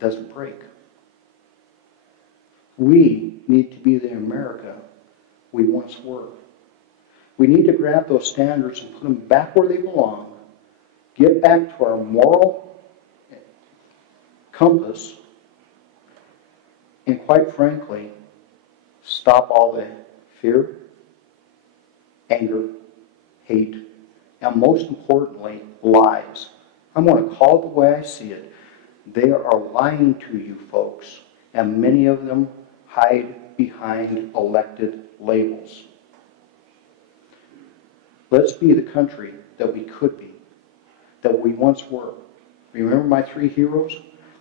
doesn't break. We need to be the America we once were. We need to grab those standards and put them back where they belong, get back to our moral compass, and quite frankly, stop all the fear, anger, hate, and most importantly, lies. I'm going to call it the way I see it. They are lying to you folks, and many of them hide behind elected labels. Let's be the country that we could be, that we once were. Remember my three heroes?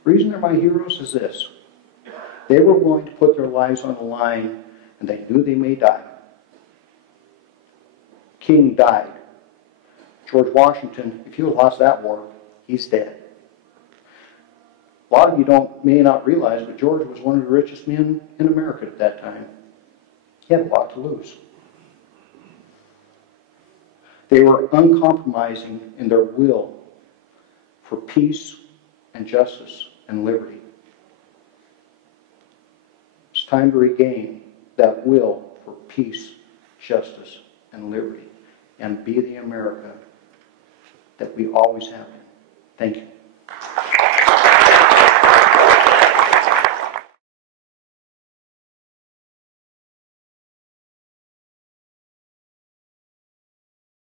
The reason they're my heroes is this. They were willing to put their lives on the line, and they knew they may die. King died. George Washington, if you had lost that war, he's dead. A lot of you may not realize, but George was one of the richest men in America at that time. He had a lot to lose. They were uncompromising in their will for peace and justice and liberty. It's time to regain that will for peace, justice, and liberty, and be the America that we always have been. Thank you.